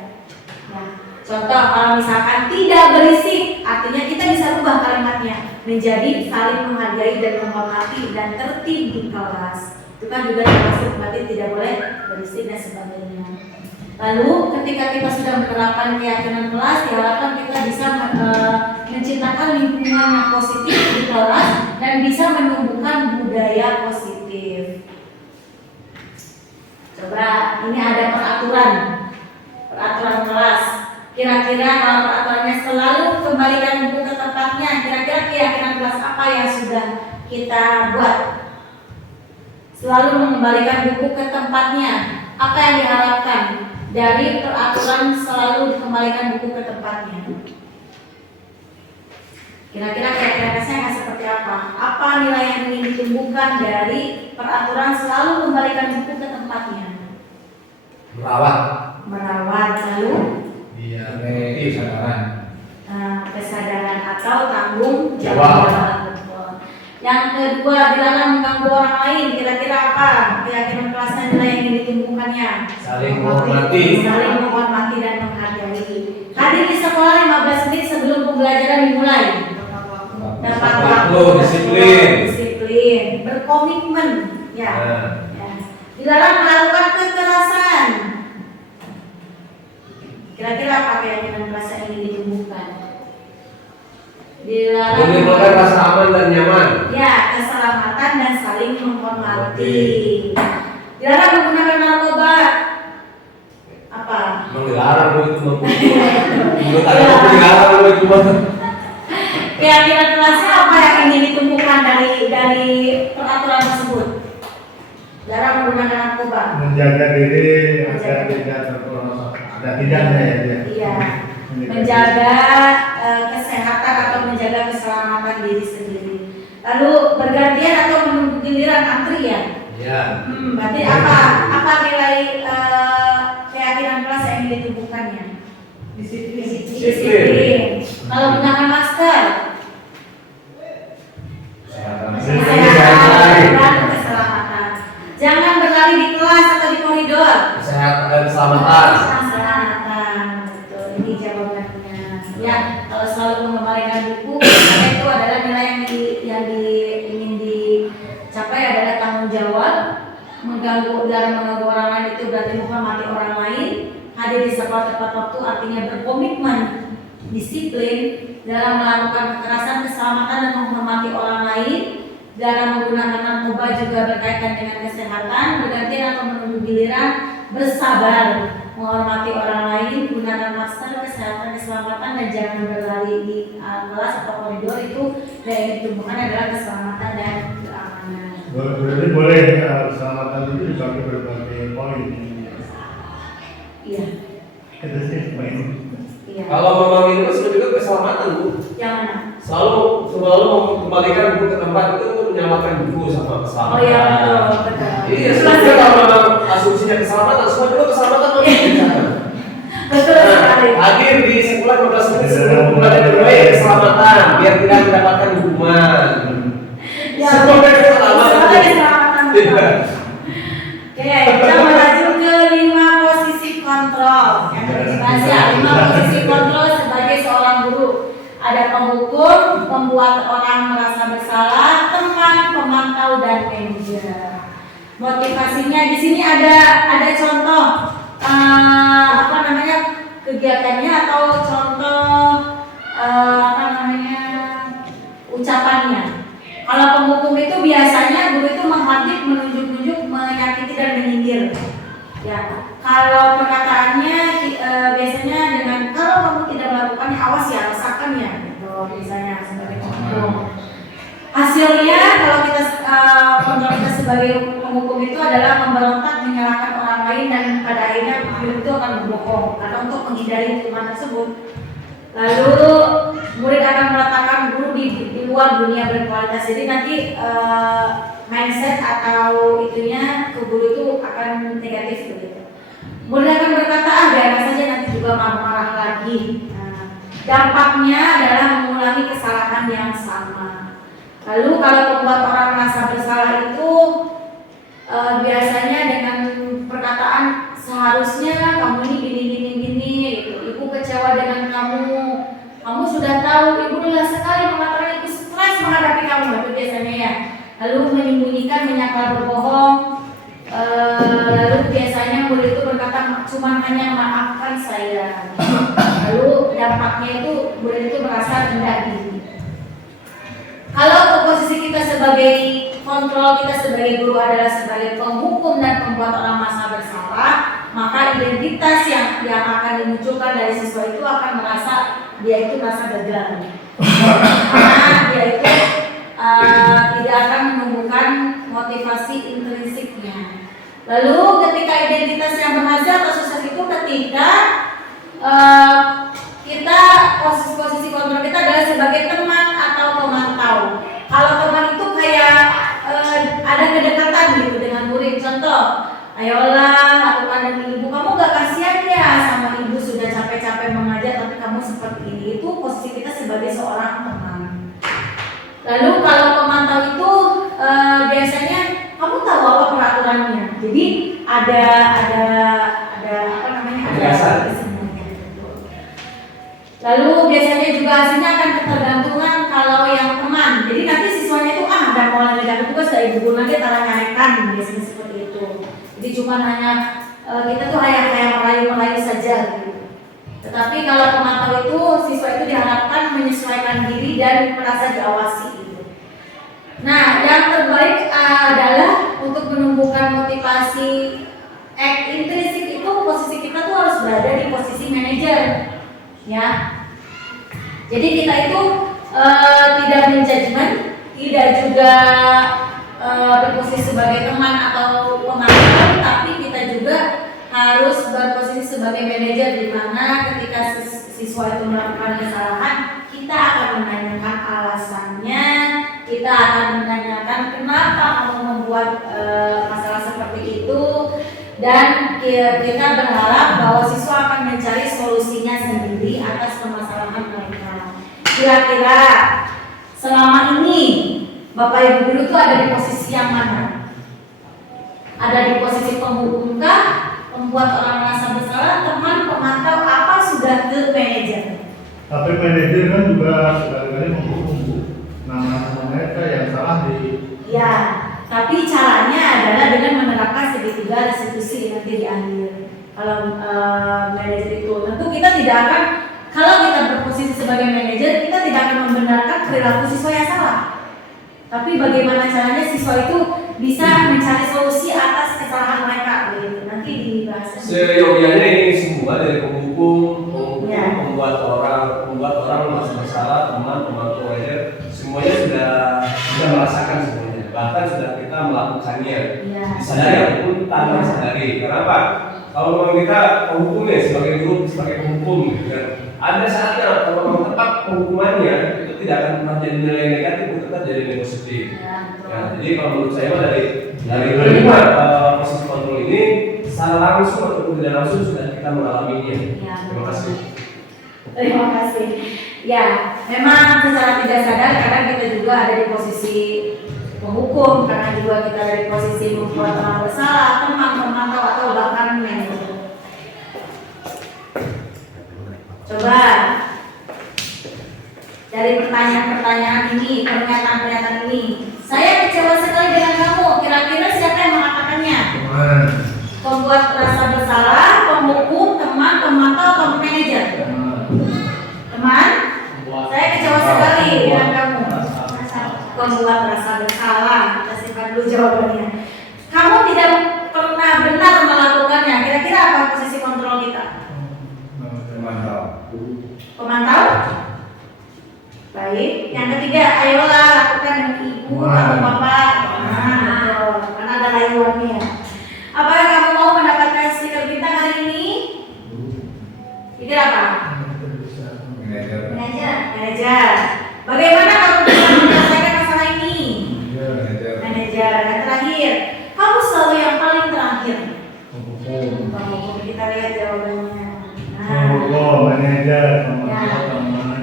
Nah, contoh kalau misalkan tidak berisik, artinya kita bisa ubah kalimatnya menjadi saling menghargai dan menghormati dan tertib di kelas. Itu kan juga termasuk, berarti tidak boleh berisik dan sebagainya. Lalu ketika kita sudah menerapkan keyakinan kelas, diharapkan kita bisa menciptakan lingkungan yang positif di kelas dan bisa menumbuhkan budaya positif. Coba ini ada peraturan kelas. Kira-kira kalau peraturannya selalu kembalikan buku ke tempatnya, kira-kira keyakinan kelas apa yang sudah kita buat? Selalu mengembalikan buku ke tempatnya. Apa yang diharapkan dari peraturan selalu dikembalikan buku ke tempatnya? Kira-kira kelasnya seperti apa? Apa nilai yang ingin ditumbuhkan dari peraturan selalu kembalikan buku ke tempatnya? Merawat, lalu kesadaran atau tanggung jawab. Yang kedua, dilarang mengganggu orang lain. Kira-kira apa keyakinan kelasnya nilai yang ingin ditumbuhkannya? Saling menghormati dan menghargai. Hadir di sekolah 15 menit sebelum pembelajaran dimulai. Dapat waktu, disiplin, berkomitmen, ya. Dilarang melakukan kekerasan. Kira-kira apa keyakinan kelas yang ingin ditumbuhkan? Dilarang menimbulkan rasa aman dan nyaman. Ya, keselamatan dan saling menghormati. Dilarang menggunakan narkoba. Apa? Dilarang itu. Menurut ada dilarang itu. Keyakinan kelasnya apa yang ingin ditumbuhkan dari peraturan tersebut? Dilarang menggunakan narkoba. Menjaga diri agar tidak terpengaruh. Ada tidaknya ya dia. Iya. Menjaga kesehatan atau menjaga keselamatan diri sendiri. Lalu bergantian atau menunggu giliran antrian. Iya. Berarti apa nilai keyakinan kelas yang ingin ditumbuhkannya? Disiplin. Kalau menggunakan masker, kesehatan dan keselamatan. Jangan berlari di kelas atau di koridor. Kesehatan dan keselamatan. Betul. Ini jawabannya. Ya, kalau selalu mengembalikan buku, karena itu adalah nilai yang ingin dicapai adalah tanggung jawab. Dilarang mengganggu orang lain itu berarti menghormati orang lain. Hadir di sekolah tepat waktu artinya berkomitmen, disiplin, dalam melakukan kekerasan, keselamatan dan menghormati orang lain. Dalam menggunakan narkoba juga berkaitan dengan kesehatan, bergantian atau menunggu giliran, bersabar, menghormati orang lain, gunakan masker, kesehatan, keselamatan dan jangan berlari di kelas atau koridor. Itu yang ditumbuhkan adalah keselamatan dan keamanan. Berarti boleh keselamatan itu dibagi berbagai poin. Iya. Itu sih poin. Iya. Kalau memang ini juga keselamatan, Bu. Yang mana? Selalu mengembalikan buku ke tempat itu untuk menyelamatkan buku sama keselamatan. Oh iya, betul. Iya, sebenarnya kalau memang asumsinya keselamatan, semua juga keselamatan Betul sekali. hadir di sekolah 15 menit sebelum pembelajaran dimulai keselamatan, biar tidak mendapatkan hukuman. Ya, Semoga keselamatan. Oke, kita melaju ke 5 posisi kontrol. Yang dibahas ya, 5 posisi kontrol sebagai seorang guru. Ada penghukum, membuat orang merasa bersalah, teman, pemantau dan manajer. Motivasinya di sini ada contoh kegiatannya atau contoh ucapannya. Kalau penghukum itu biasanya guru itu menghadik, menunjuk-nunjuk, menyakiti dan menyindir. Ya, kalau perkataannya biasanya dengan kalau kamu tidak melakukannya awas ya, rasakan ya, gitu misalnya sebagai penghukum. Hasilnya kalau kita sebagai penghukum itu adalah memberontak, menyalahkan orang lain dan pada akhirnya guru itu akan berbohong karena untuk menghindari hukuman tersebut. Lalu murid akan meletakkan guru di luar dunia berkualitas. Jadi nanti mindset atau itunya ke guru itu akan negatif begitu. Murid akan berkata biarkan saja, nanti juga marah-marah lagi. Dampaknya adalah mengulangi kesalahan yang sama. Lalu kalau membuat orang merasa bersalah itu biasanya dengan perkataan seharusnya kamu ini gini gitu. Ibu kecewa dengan kamu sudah tahu ibu lelah sekali mengatakan ibu stres menghadapi kamu, itu biasanya ya. Lalu menyembunyikan, menyangkal berbohong. Lalu biasanya murid itu berkata cuma hanya maafkan saya. Lalu dampaknya itu murid itu merasa rendah diri. Kalau posisi kita sebagai kontrol, kita sebagai guru adalah sebagai penghukum dan pembuat orang merasa bersalah, maka identitas yang akan dimunculkan dari siswa itu akan merasa dia itu merasa gagal. Karena dia itu tidak akan menumbuhkan motivasi intrinsiknya. Lalu ketika identitas yang berhasil atau sukses itu ketika kita posisi kontrol kita adalah sebagai teman atau pemantau. Kalau teman itu kayak ada kedekatan gitu dengan murid. Contoh, ayolah lakukan demi ibu. Kamu gak kasihan ya sama ibu sudah capek-capek mengajar tapi kamu seperti ini. Itu posisi kita sebagai seorang teman. Lalu kalau pemantau itu biasanya kamu tahu apa peraturannya. Jadi ada apa namanya? Ada semuanya. Lalu biasanya juga hasilnya akan ketergantungan kalau yang teman. Jadi nanti siswanya itu dan mau ngerjakan tugas dari ibu guru nanti taruh nyarekan biasanya seperti itu. Jadi cuma hanya kita tuh kayak merayu saja gitu. Tetapi kalau pemantau itu siswa itu diharapkan menyesuaikan diri dan merasa diawasi gitu. Nah, yang terbaik adalah untuk menumbuhkan motivasi intrinsik itu posisi kita tuh harus berada di posisi manajer, ya. Jadi kita itu tidak menjudgment, tidak juga berposisi sebagai teman atau pemantau, tapi kita juga harus berposisi sebagai manajer di mana ketika siswa itu melakukan kesalahan, kita akan menanyakan alasannya, kita akan menanyakan kenapa kamu membuat masalah seperti itu, dan kita berharap bahwa siswa akan mencari solusinya sendiri atas permasalahan mereka. Kira-kira selama ini Bapak Ibu guru itu ada di posisi yang mana? Ada di posisi penghukumkah, membuat orang merasa bersalah, teman, pemantau, apa sudah ke manajer? Tapi manajer kan juga sekali-kali menghukum nama-nama mereka yang salah di. Ya, tapi caranya adalah dengan menerapkan segitiga restitusi nanti di akhir. Kalau manajer itu, tentu kita tidak akan, kalau kita berposisi sebagai manajer, kita tidak akan membenarkan perilaku siswa yang salah. Tapi bagaimana caranya siswa itu bisa mencari solusi atas kesalahan mereka gitu. Nanti dibahas. Seyogianya ini semua dari penghukum, ya. membuat orang merasa bersalah, teman, pemantau aja, semuanya sudah merasakan semuanya. Bahkan sudah kita melakukannya. Ya. Disadari ataupun tanpa sadari. Kenapa? Kalau memang kita penghukumnya sebagai guru, sebagai penghukum, gitu kan, ada saatnya kalau memang tepat penghukumannya itu tidak akan pernah jadi nilai negatif, tetap jadi nilai positif. Ya, jadi kalau menurut saya dari kelima posisi kontrol ini secara langsung ataupun tidak langsung sudah kita mengalaminya. Ya, terima kasih. Terima kasih. Ya, memang secara tidak sadar kadang kita juga ada di posisi penghukum, karena juga kita ada di posisi membuat orang bersalah, teman, pemantau atau bahkan manajer. Coba dari pertanyaan-pertanyaan ini, pernyataan-pernyataan ini, saya kecewa sekali dengan kamu. Kira-kira siapa yang mengatakannya? Pembuat rasa bersalah, penghukum, teman, pemantau, atau manajer? Teman, saya kecewa sekali dengan kamu. Pembuat rasa bersalah. Kita simpan dulu jawabannya. Kamu tidak pernah benar melakukannya. Kira-kira apa posisi kontrol kita? Pemantau? Baik. Yang ketiga, ayolah lakukan dengan ibu atau bapak. Betul. Karena ada layuannya. Apakah kamu mau mendapatkan stiker bintang hari ini? Pikir apa? Manajer. Bagaimana kamu bisa menyelesaikan masalah ini? Manajer. Dan terakhir, kamu selalu yang paling terakhir. Penghukum. Kita lihat jawabannya. Manajer.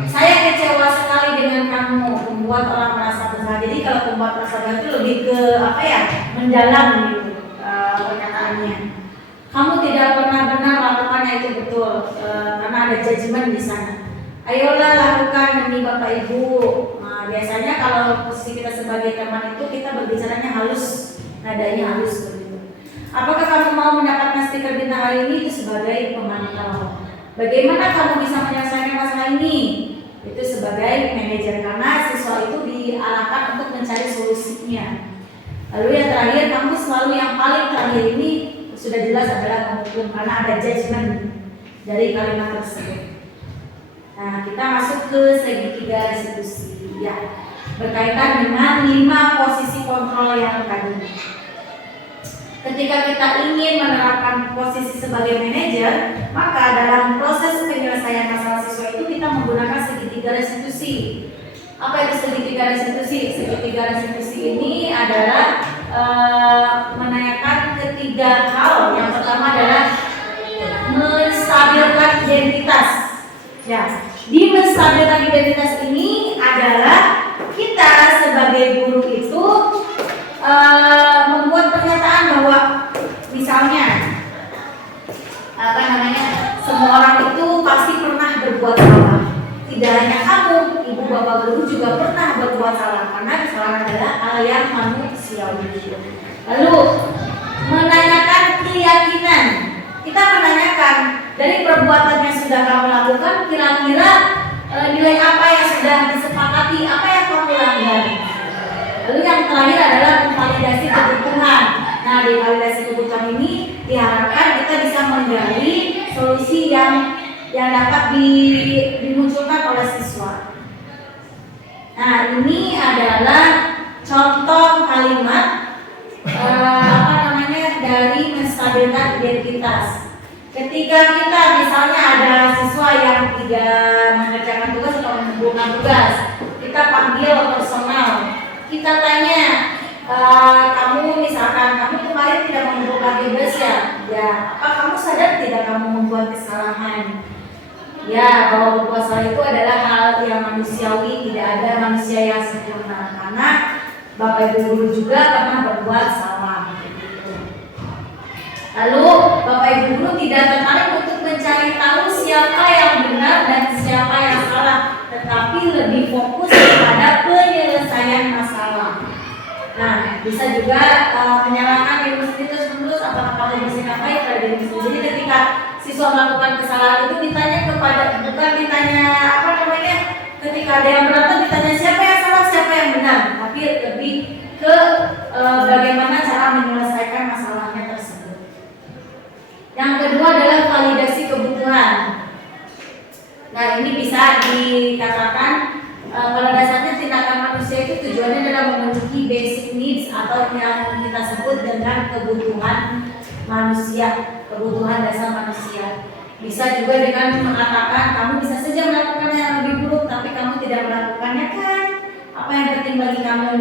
Saya kecewa sekali dengan kamu, membuat orang merasa bersalah. Jadi kalau membuat merasa bersalah itu lebih ke apa ya? Mendalam gitu. judgement di sana. Ayolah lakukan demi Bapak Ibu. Nah, biasanya kalau posisi kita sebagai teman itu kita berbicaranya halus, nadanya halus begitu. Apakah kamu mau mendapatkan stiker bintang hari ini? Itu sebagai pemantau. Bagaimana kamu bisa menyelesaikan masalah ini? Itu sebagai manajer, karena siswa itu diarahkan untuk mencari solusinya. Lalu yang terakhir, kamu selalu yang paling terakhir ini sudah jelas adalah penghukum, karena ada judgement dari kalimat tersebut. Nah, kita masuk ke segitiga restitusi ya, berkaitan dengan 5 posisi kontrol yang tadi. Ketika kita ingin menerapkan posisi sebagai manajer, maka dalam proses penyelesaian masalah siswa itu kita menggunakan segitiga restitusi. Apa itu segitiga restitusi? Segitiga restitusi ini adalah menanyakan ketiga hal. Yang pertama adalah menstabilkan identitas. Ya, di menstabilkan identitas ini adalah kita sebagai guru itu membuat pernyataan bahwa misalnya semua orang itu pasti pernah berbuat salah. Tidak hanya kamu, ibu bapak guru juga pernah berbuat salah, karena kesalahan adalah hal yang manusiawi. Lalu menanyakan keyakinan. Kita menanyakan dari perbuatan yang sudah kamu lakukan, kira-kira nilai apa yang sudah disepakati, apa yang kamu langgar. Lalu yang terakhir adalah validasi kebutuhan. Nah, di validasi kebutuhan ini diharapkan kita bisa menggali solusi yang dapat dimunculkan oleh siswa. Nah, ini adalah contoh kalimat dari menstabilkan identitas. Ketika kita misalnya ada siswa yang tidak mengerjakan tugas atau mengumpulkan tugas, kita panggil personal. Kita tanya, kamu misalkan kamu kemarin tidak mengumpulkan tugas ya? Ya, apa kamu sadar tidak kamu membuat kesalahan? Ya, bahwa berbuat salah itu adalah hal yang manusiawi, tidak ada manusia yang sempurna. Karena Bapak Ibu guru juga pernah berbuat salah. Lalu Bapak Ibu guru tidak tertarik untuk mencari tahu siapa yang benar dan siapa yang salah, tetapi lebih fokus pada penyelesaian masalah. Nah, bisa juga menyalahkan diri sendiri terus-menerus, apakah kamu bersikap baik pada diri sendiri. Jadi ketika siswa melakukan kesalahan itu ditanya bukan ditanya ketika ada yang berantem ditanya siapa yang salah, siapa yang benar, tapi lebih ke bagaimana cara menyelesaikan masalahnya tersebut. Yang kedua adalah validasi kebutuhan. Nah, ini bisa dikatakan pada dasarnya tindakan manusia itu tujuannya adalah memenuhi basic needs atau yang kita sebut dengan kebutuhan manusia, kebutuhan dasar manusia. Bisa juga dengan mengatakan kamu bisa saja melakukannya yang lebih buruk, tapi kamu tidak melakukannya kan? Apa yang penting bagi kamu?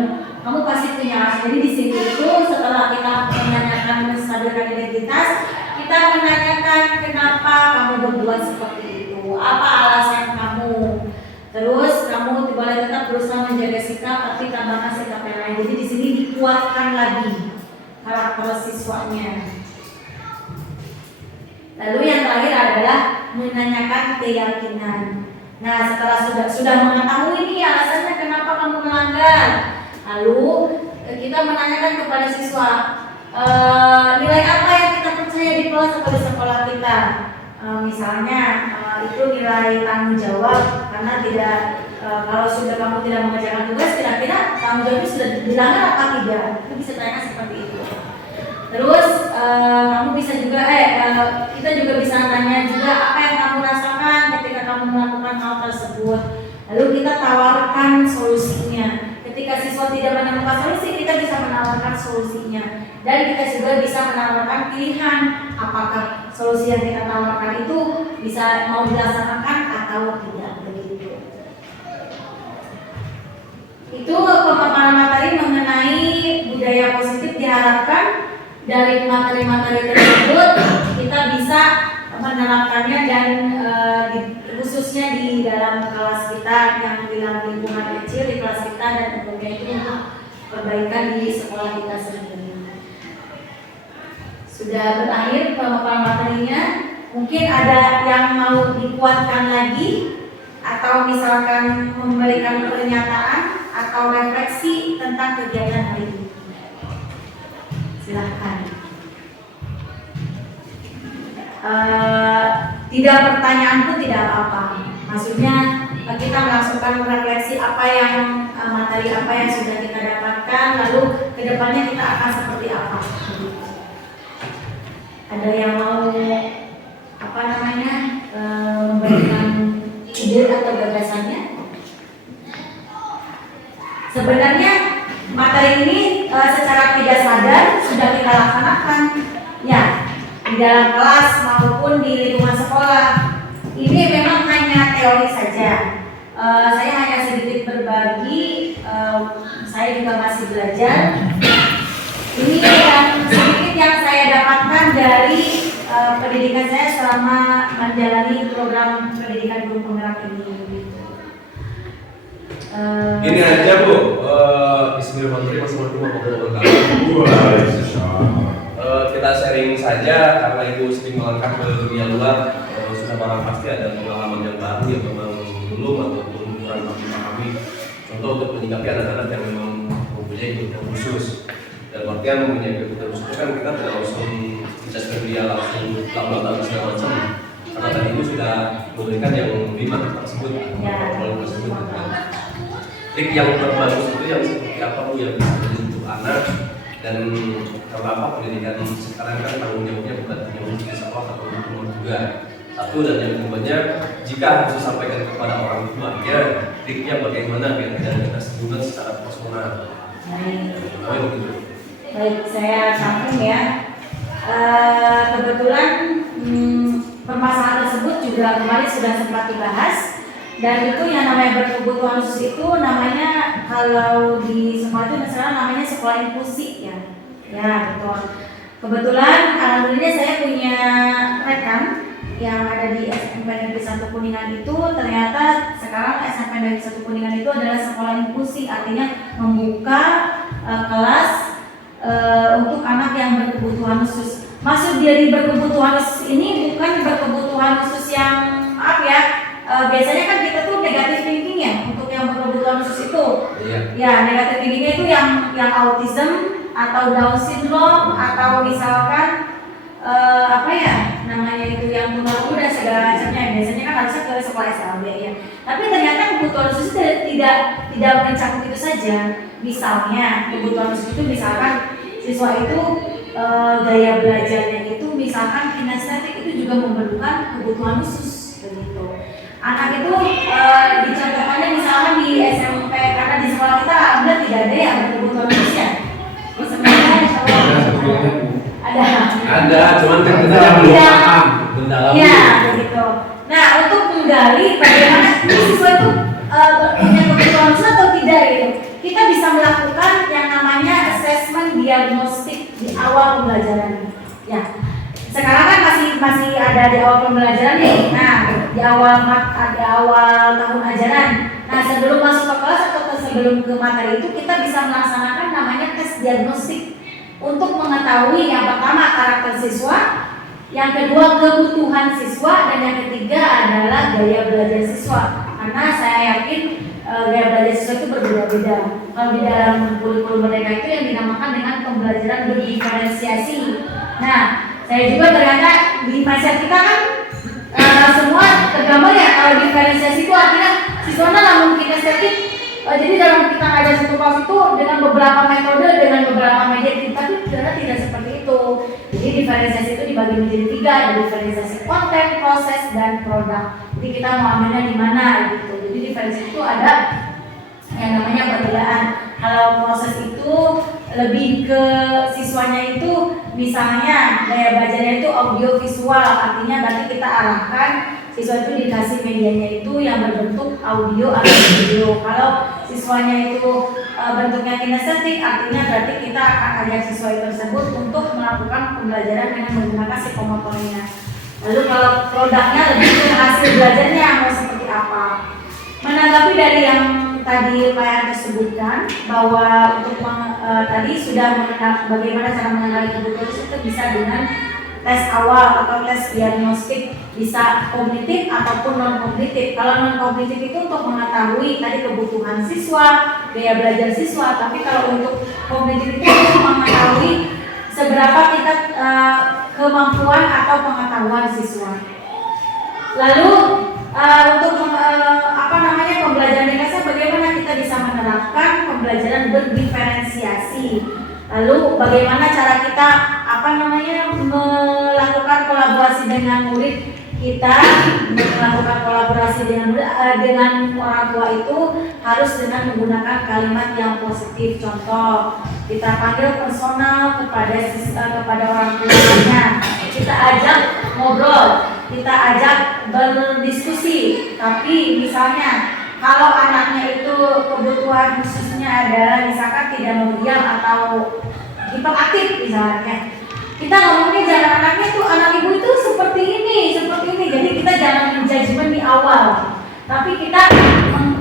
Kamu pasti punya alasan. Jadi di sini itu setelah kita menanyakan menstabilkan identitas, kita menanyakan kenapa kamu berbuat seperti itu, apa alasan kamu. Terus kamu boleh tetap berusaha menjaga sikap, tapi tambahkan sikap yang lain. Jadi di sini dikuatkan lagi karakter siswanya. Lalu yang terakhir adalah menanyakan keyakinan. Nah, setelah sudah mengetahui ini alasannya kenapa kamu melanggar, lalu kita menanyakan kepada siswa nilai apa yang kita percaya di kelas atau di sekolah kita. Misalnya itu nilai tanggung jawab, karena tidak kalau sudah kamu tidak mengerjakan tugas, kira-kira tanggung jawabnya sudah dilanggar apa tidak? Itu bisa tanya seperti itu. Terus kamu bisa juga kita juga bisa tanya juga apa yang kamu rasakan ketika kamu melakukan hal tersebut. Lalu kita tawarkan solusinya. Ketika siswa tidak menemukan solusi, kita bisa menawarkan solusinya. Dan kita juga bisa menawarkan pilihan apakah solusi yang kita tawarkan itu bisa mau dilaksanakan atau tidak, begitu. Itu pemaparan materi mengenai budaya positif. Diharapkan dari materi-materi tersebut kita bisa menerapkannya dan khususnya di dalam kelas kita yang di dalam lingkungan kecil di kelas kita, dan tentunya itu untuk perbaikan di sekolah kita sendiri. Sudah berakhir pemaparan materinya. Mungkin ada yang mau dikuatkan lagi atau misalkan memberikan pernyataan atau refleksi tentang kegiatan hari ini. Silahkan. Tidak pertanyaan pun tidak apa-apa. Maksudnya kita melangsungkan refleksi apa yang materi apa yang sudah kita dapatkan, lalu kedepannya kita akan seperti apa. Ada yang mau memberikan ide atau gagasannya? Sebenarnya materi ini secara tidak sadar sudah kita laksanakan, ya, di dalam kelas maupun di lingkungan sekolah. Ini memang hanya teori saja. Saya hanya sedikit berbagi. Saya juga masih belajar. Ini yang sedikit yang saya dapatkan dari pendidikan saya selama menjalani program pendidikan guru penggerak ini. Ini aja Bu, Bismillahirrahmanirrahim. Assalamualaikum warahmatullahi wabarakatuh. Kita sharing saja karena Ibu sering melangkah ke dunia luar, sudah barang pasti ada pengalaman yang baru yang memang belum ataupun kurang dipahami. Contoh untuk menyikapi anak-anak yang memang mempunyai kebutuhan khusus. Dan artian mempunyai kebutuhan khusus itu kan kita tidak langsung menjelaskan dia langsung belak-belak segala macam. Karena tadi Ibu sudah memberikan yang 5 tersebut, tersebut. Trik yang terbagus itu yang seperti apa Bu yang bisa untuk anak, dan karena apa pendidikan sekarang kan tanggung jawabnya bukan hanya untuk sekolah atau untuk juga. Satu, dan yang keduanya, jika harus disampaikan kepada orang tuanya, triknya bagaimana biar tidak tersinggung secara personal. Baik, saya sambung ya. Kebetulan permasalahan tersebut juga kemarin sudah sempat dibahas. Dan itu yang namanya berkebutuhan khusus itu namanya, kalau di sekolah itu misalnya namanya sekolah inklusi ya. Ya betul. Kebetulan alhamdulillah saya punya rekan yang ada di SMP Negeri 1 Kuningan itu, ternyata sekarang SMP Negeri 1 Kuningan itu adalah sekolah inklusi, artinya membuka kelas untuk anak yang berkebutuhan khusus. Maksud dari berkebutuhan khusus ini bukan berkebutuhan khusus yang maaf ya. Biasanya kan kita tuh negatif thinking ya untuk yang berkebutuhan khusus itu. Iya. Ya, negatif thinkingnya itu yang autism atau Down syndrome atau misalkan itu yang tunggal dan segala macamnya. Biasanya kan harusnya ke sekolah SLB ya. Tapi ternyata kebutuhan khusus tidak mencakup itu saja. Misalnya kebutuhan khusus itu misalkan siswa itu gaya belajarnya itu misalkan kinestetik itu juga memerlukan kebutuhan khusus begitu. Anak itu dicontohkannya misalkan di SMP, karena di sekolah kita tidak ada yang berkebutuhan khusus ya. Sebenarnya ada, cuman kan kita belum paham mendalami. Ya, begitu. Nah, untuk menggali bagaimana siswa itu punya kebutuhan khusus atau tidak gitu, kita bisa melakukan yang namanya assessment diagnostik di awal pembelajaran. Ya. Sekarang kan masih ada di awal pembelajaran nih. Nah, di awal tahun ajaran. Nah, sebelum masuk ke kelas atau sebelum ke materi itu kita bisa melaksanakan namanya tes diagnostik untuk mengetahui yang pertama karakter siswa, yang kedua kebutuhan siswa, dan yang ketiga adalah gaya belajar siswa. Karena saya yakin gaya belajar siswa itu berbeda-beda. Kalau di dalam kurikulum mereka itu yang dinamakan dengan pembelajaran berdiferensiasi. Nah, saya juga ternyata di mindset kita kan semua tergambar ya kalau diferensiasi itu artinya siswanya namun kinestetik. Jadi dalam kita ngajar satu kelas itu dengan beberapa metode, dengan beberapa media, tapi ternyata tidak seperti itu. Jadi diferensiasi itu dibagi menjadi 3, ada diferensiasi konten, proses, dan produk. Jadi kita mau ambilnya di mana gitu. Jadi diferensiasi itu ada yang namanya perbedaan. Kalau proses itu lebih ke siswanya itu misalnya gaya belajarnya itu audio visual, artinya berarti kita arahkan siswa itu dikasih medianya itu yang berbentuk audio atau video. Kalau siswanya itu bentuknya kinestetik, artinya berarti kita akan ajak siswa tersebut untuk melakukan pembelajaran dengan menggunakan psikomotornya. Lalu kalau produknya lebih ke hasil belajarnya mau seperti apa. Menanggapi dari yang tadi Pak Yanto sebutkan bahwa untuk tadi sudah mengenal bagaimana cara mengenali kebutuhan itu bisa dengan tes awal atau tes diagnostik bisa kognitif ataupun non kognitif. Kalau non kognitif itu untuk mengetahui tadi kebutuhan siswa, gaya belajar siswa, tapi kalau untuk kognitif itu untuk mengetahui seberapa tingkat kemampuan atau pengetahuan siswa. Lalu untuk pembelajaran ringkasnya bagaimana kita bisa menerapkan pembelajaran berdiferensiasi. Lalu bagaimana cara kita melakukan kolaborasi dengan murid kita, melakukan kolaborasi dengan orang tua itu harus dengan menggunakan kalimat yang positif. Contoh, kita panggil personal kepada orang tuanya, kita ajak ngobrol, kita ajak berdiskusi. Tapi misalnya kalau anaknya itu kebutuhan khususnya adalah misalkan tidak mau diam atau hiperaktif misalnya, kita ngomongnya jangan anaknya tuh, anak ibu itu seperti ini. Jadi kita jangan menjudgment di awal, tapi kita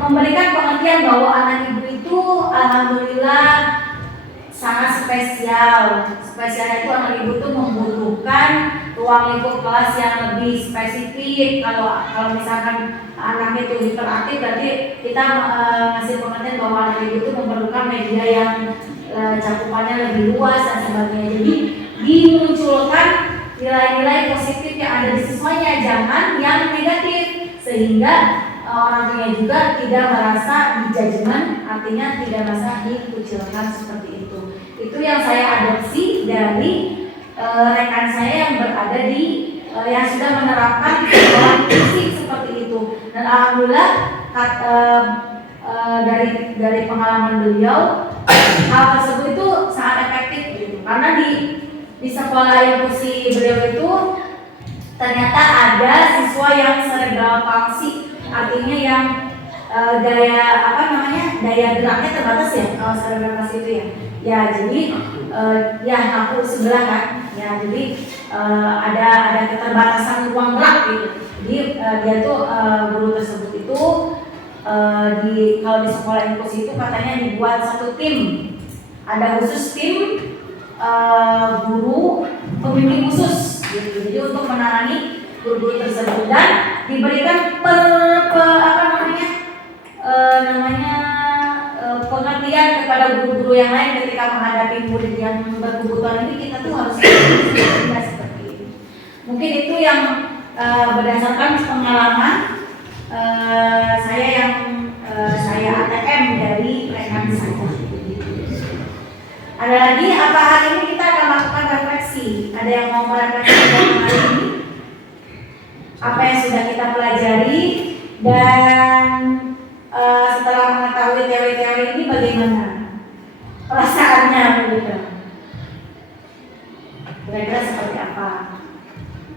memberikan pengertian bahwa anak ibu itu alhamdulillah sangat spesial. Spesialnya itu anak ibu itu membutuhkan ruang lingkup kelas yang lebih spesifik. Kalau misalkan anaknya itu hiperaktif, berarti kita ngasih pengertian bahwa anak ibu itu memerlukan media yang cakupannya lebih luas dan sebagainya. Jadi dimunculkan nilai-nilai positif yang ada di siswanya, jangan yang negatif, sehingga orang tuanya juga tidak merasa dijudgment, artinya tidak merasa dikucilkan seperti itu. Itu yang saya adopsi dari rekan saya yang berada di yang sudah menerapkan sekolah inklusif seperti itu. Dan alhamdulillah dari pengalaman beliau, hal tersebut itu sangat efektif gitu. Karena di sekolah inklusi beliau itu ternyata ada siswa yang cerebral palsy, artinya yang daya geraknya terbatas ya kalau cerebral palsy itu ya. Ya jadi aku sebelah kan. Ya jadi ada keterbatasan ruang gerak gitu. Jadi dia tuh guru tersebut itu kalau di sekolah inklusi itu katanya dibuat satu tim. Ada khusus tim guru pembimbing khusus gitu. Jadi untuk menangani guru-guru tersebut dan diberikan pengertian kepada guru-guru yang lain ketika menghadapi murid yang berkebutuhan ini. Kita tuh harus seperti ini. Mungkin itu yang berdasarkan pengalaman saya yang saya ATM dari rekan saya. Ada lagi apa hari ini kita akan melakukan refleksi? Ada yang mau merefleksikan hari ini? Apa yang sudah kita pelajari dan setelah mengetahui teori-teori ini bagaimana perasaannya begitu? Kira-kira seperti apa?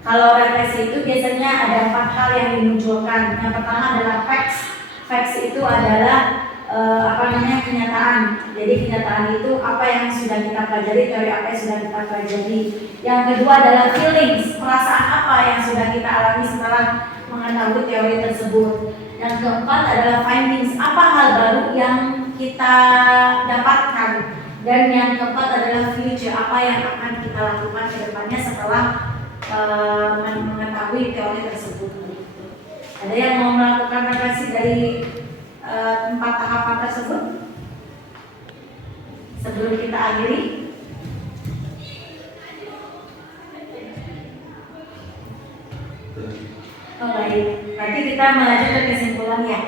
Kalau refleksi itu biasanya ada 4 hal yang dimunculkan. Yang pertama adalah facts. Facts itu adalah kenyataan. Jadi kenyataan itu apa yang sudah kita pelajari, teori apa yang sudah kita pelajari. Yang kedua adalah feelings, perasaan apa yang sudah kita alami setelah mengetahui teori tersebut. Yang keempat adalah findings, apa hal baru yang kita dapatkan. Dan yang keempat adalah future, apa yang akan kita lakukan ke depannya setelah mengetahui teori tersebut. Ada yang mau melakukan refleksi dari 4 tahapan tersebut sebelum kita akhiri? Oh baik, berarti kita melanjut ke kesimpulan ya.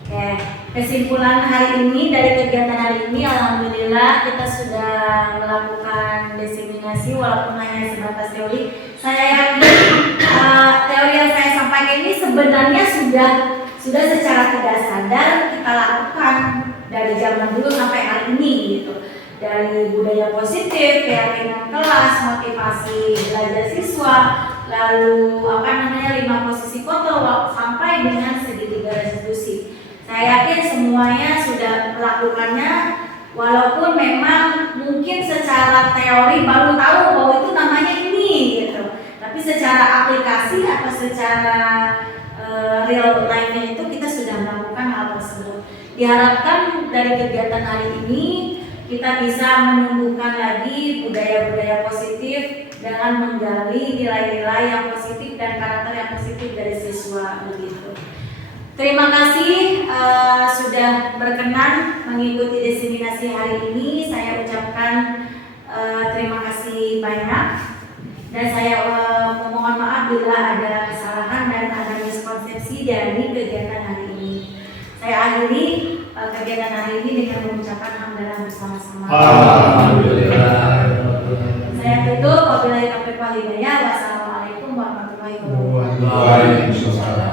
Oke, kesimpulan hari ini dari kegiatan hari ini, alhamdulillah kita sudah melakukan diseminasi walaupun hanya sebatas teori. Saya yakin teori yang saya sampaikan ini sebenarnya sudah secara tidak sadar kita lakukan dari zaman dulu sampai hari ini gitu. Dari budaya positif, keyakinan kelas, motivasi belajar siswa, lalu 5 posisi kontrol sampai dengan segitiga restitusi. Saya yakin semuanya sudah melakukannya, walaupun memang mungkin secara teori baru tahu bahwa itu namanya ini gitu. Tapi secara aplikasi atau secara real life-nya itu kita sudah melakukan hal tersebut. Diharapkan dari kegiatan hari ini kita bisa menumbuhkan lagi budaya-budaya positif dengan menggali nilai-nilai yang positif dan karakter yang positif dari siswa begitu. Terima kasih sudah berkenan mengikuti diseminasi hari ini. Saya ucapkan terima kasih banyak dan saya memohon maaf bila ada kesalahan dan ada miskonsepsi dari kegiatan hari ini. Saya akhiri kegiatan hari ini dengan mengucapkan hamdalah bersama-sama. Alhamdulillah. Saya tutup. Wabillahi taufiq wal hidayah. Wassalamualaikum warahmatullahi wabarakatuh. Waalaikumsalam.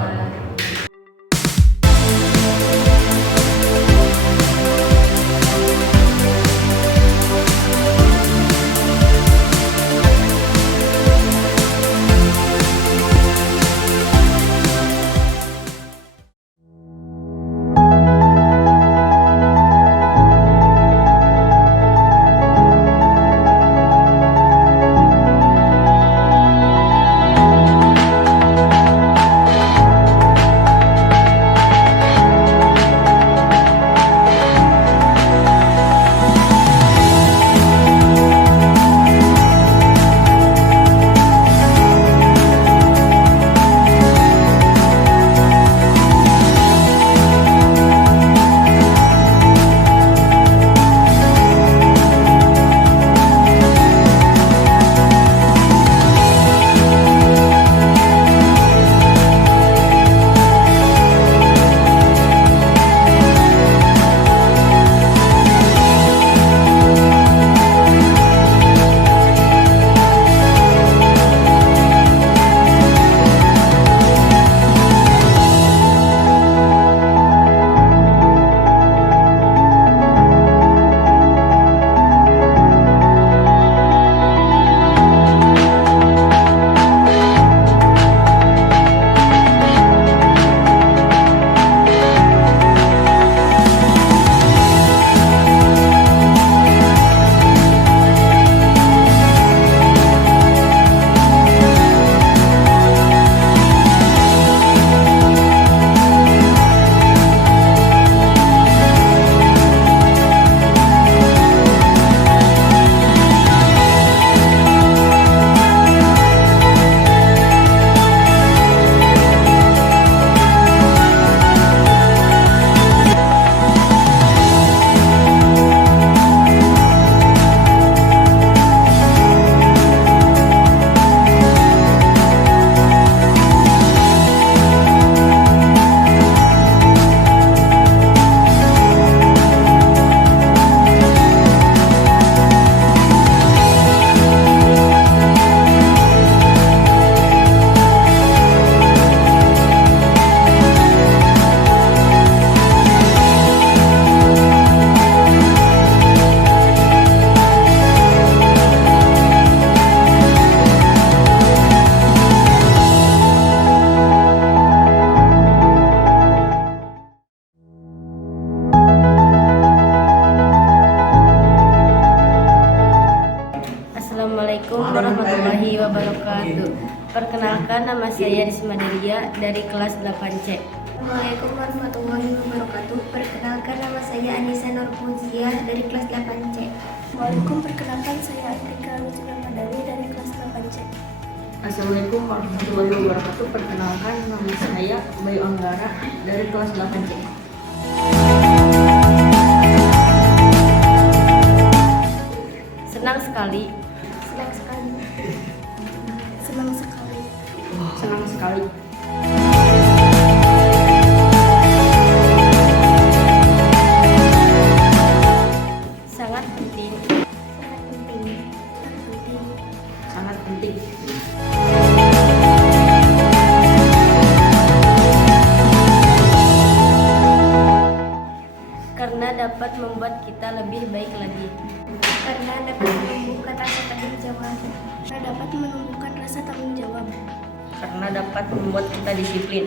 Assalamualaikum warahmatullahi wabarakatuh. Perkenalkan, nama saya Risma Delia dari kelas 8C. Assalamualaikum warahmatullahi wabarakatuh. Perkenalkan, nama saya Anissa Nur Fuziah dari kelas 8C. Waalaikumsalam. Perkenalkan, saya Afrika Lutfi Madani dari kelas 8C. Assalamualaikum warahmatullahi wabarakatuh. Perkenalkan, nama saya Bayu Anggara dari kelas 8C. Senang sekali. Senang sekali. Senang sekali. Senang sekali. Sangat penting. Sangat penting. Sangat penting. Sangat penting. Karena dapat membuat kita lebih baik lagi. Karena dapat menumbuhkan rasa tanggung jawab. Karena dapat menumbuhkan rasa tanggung jawab. Karena dapat membuat kita disiplin.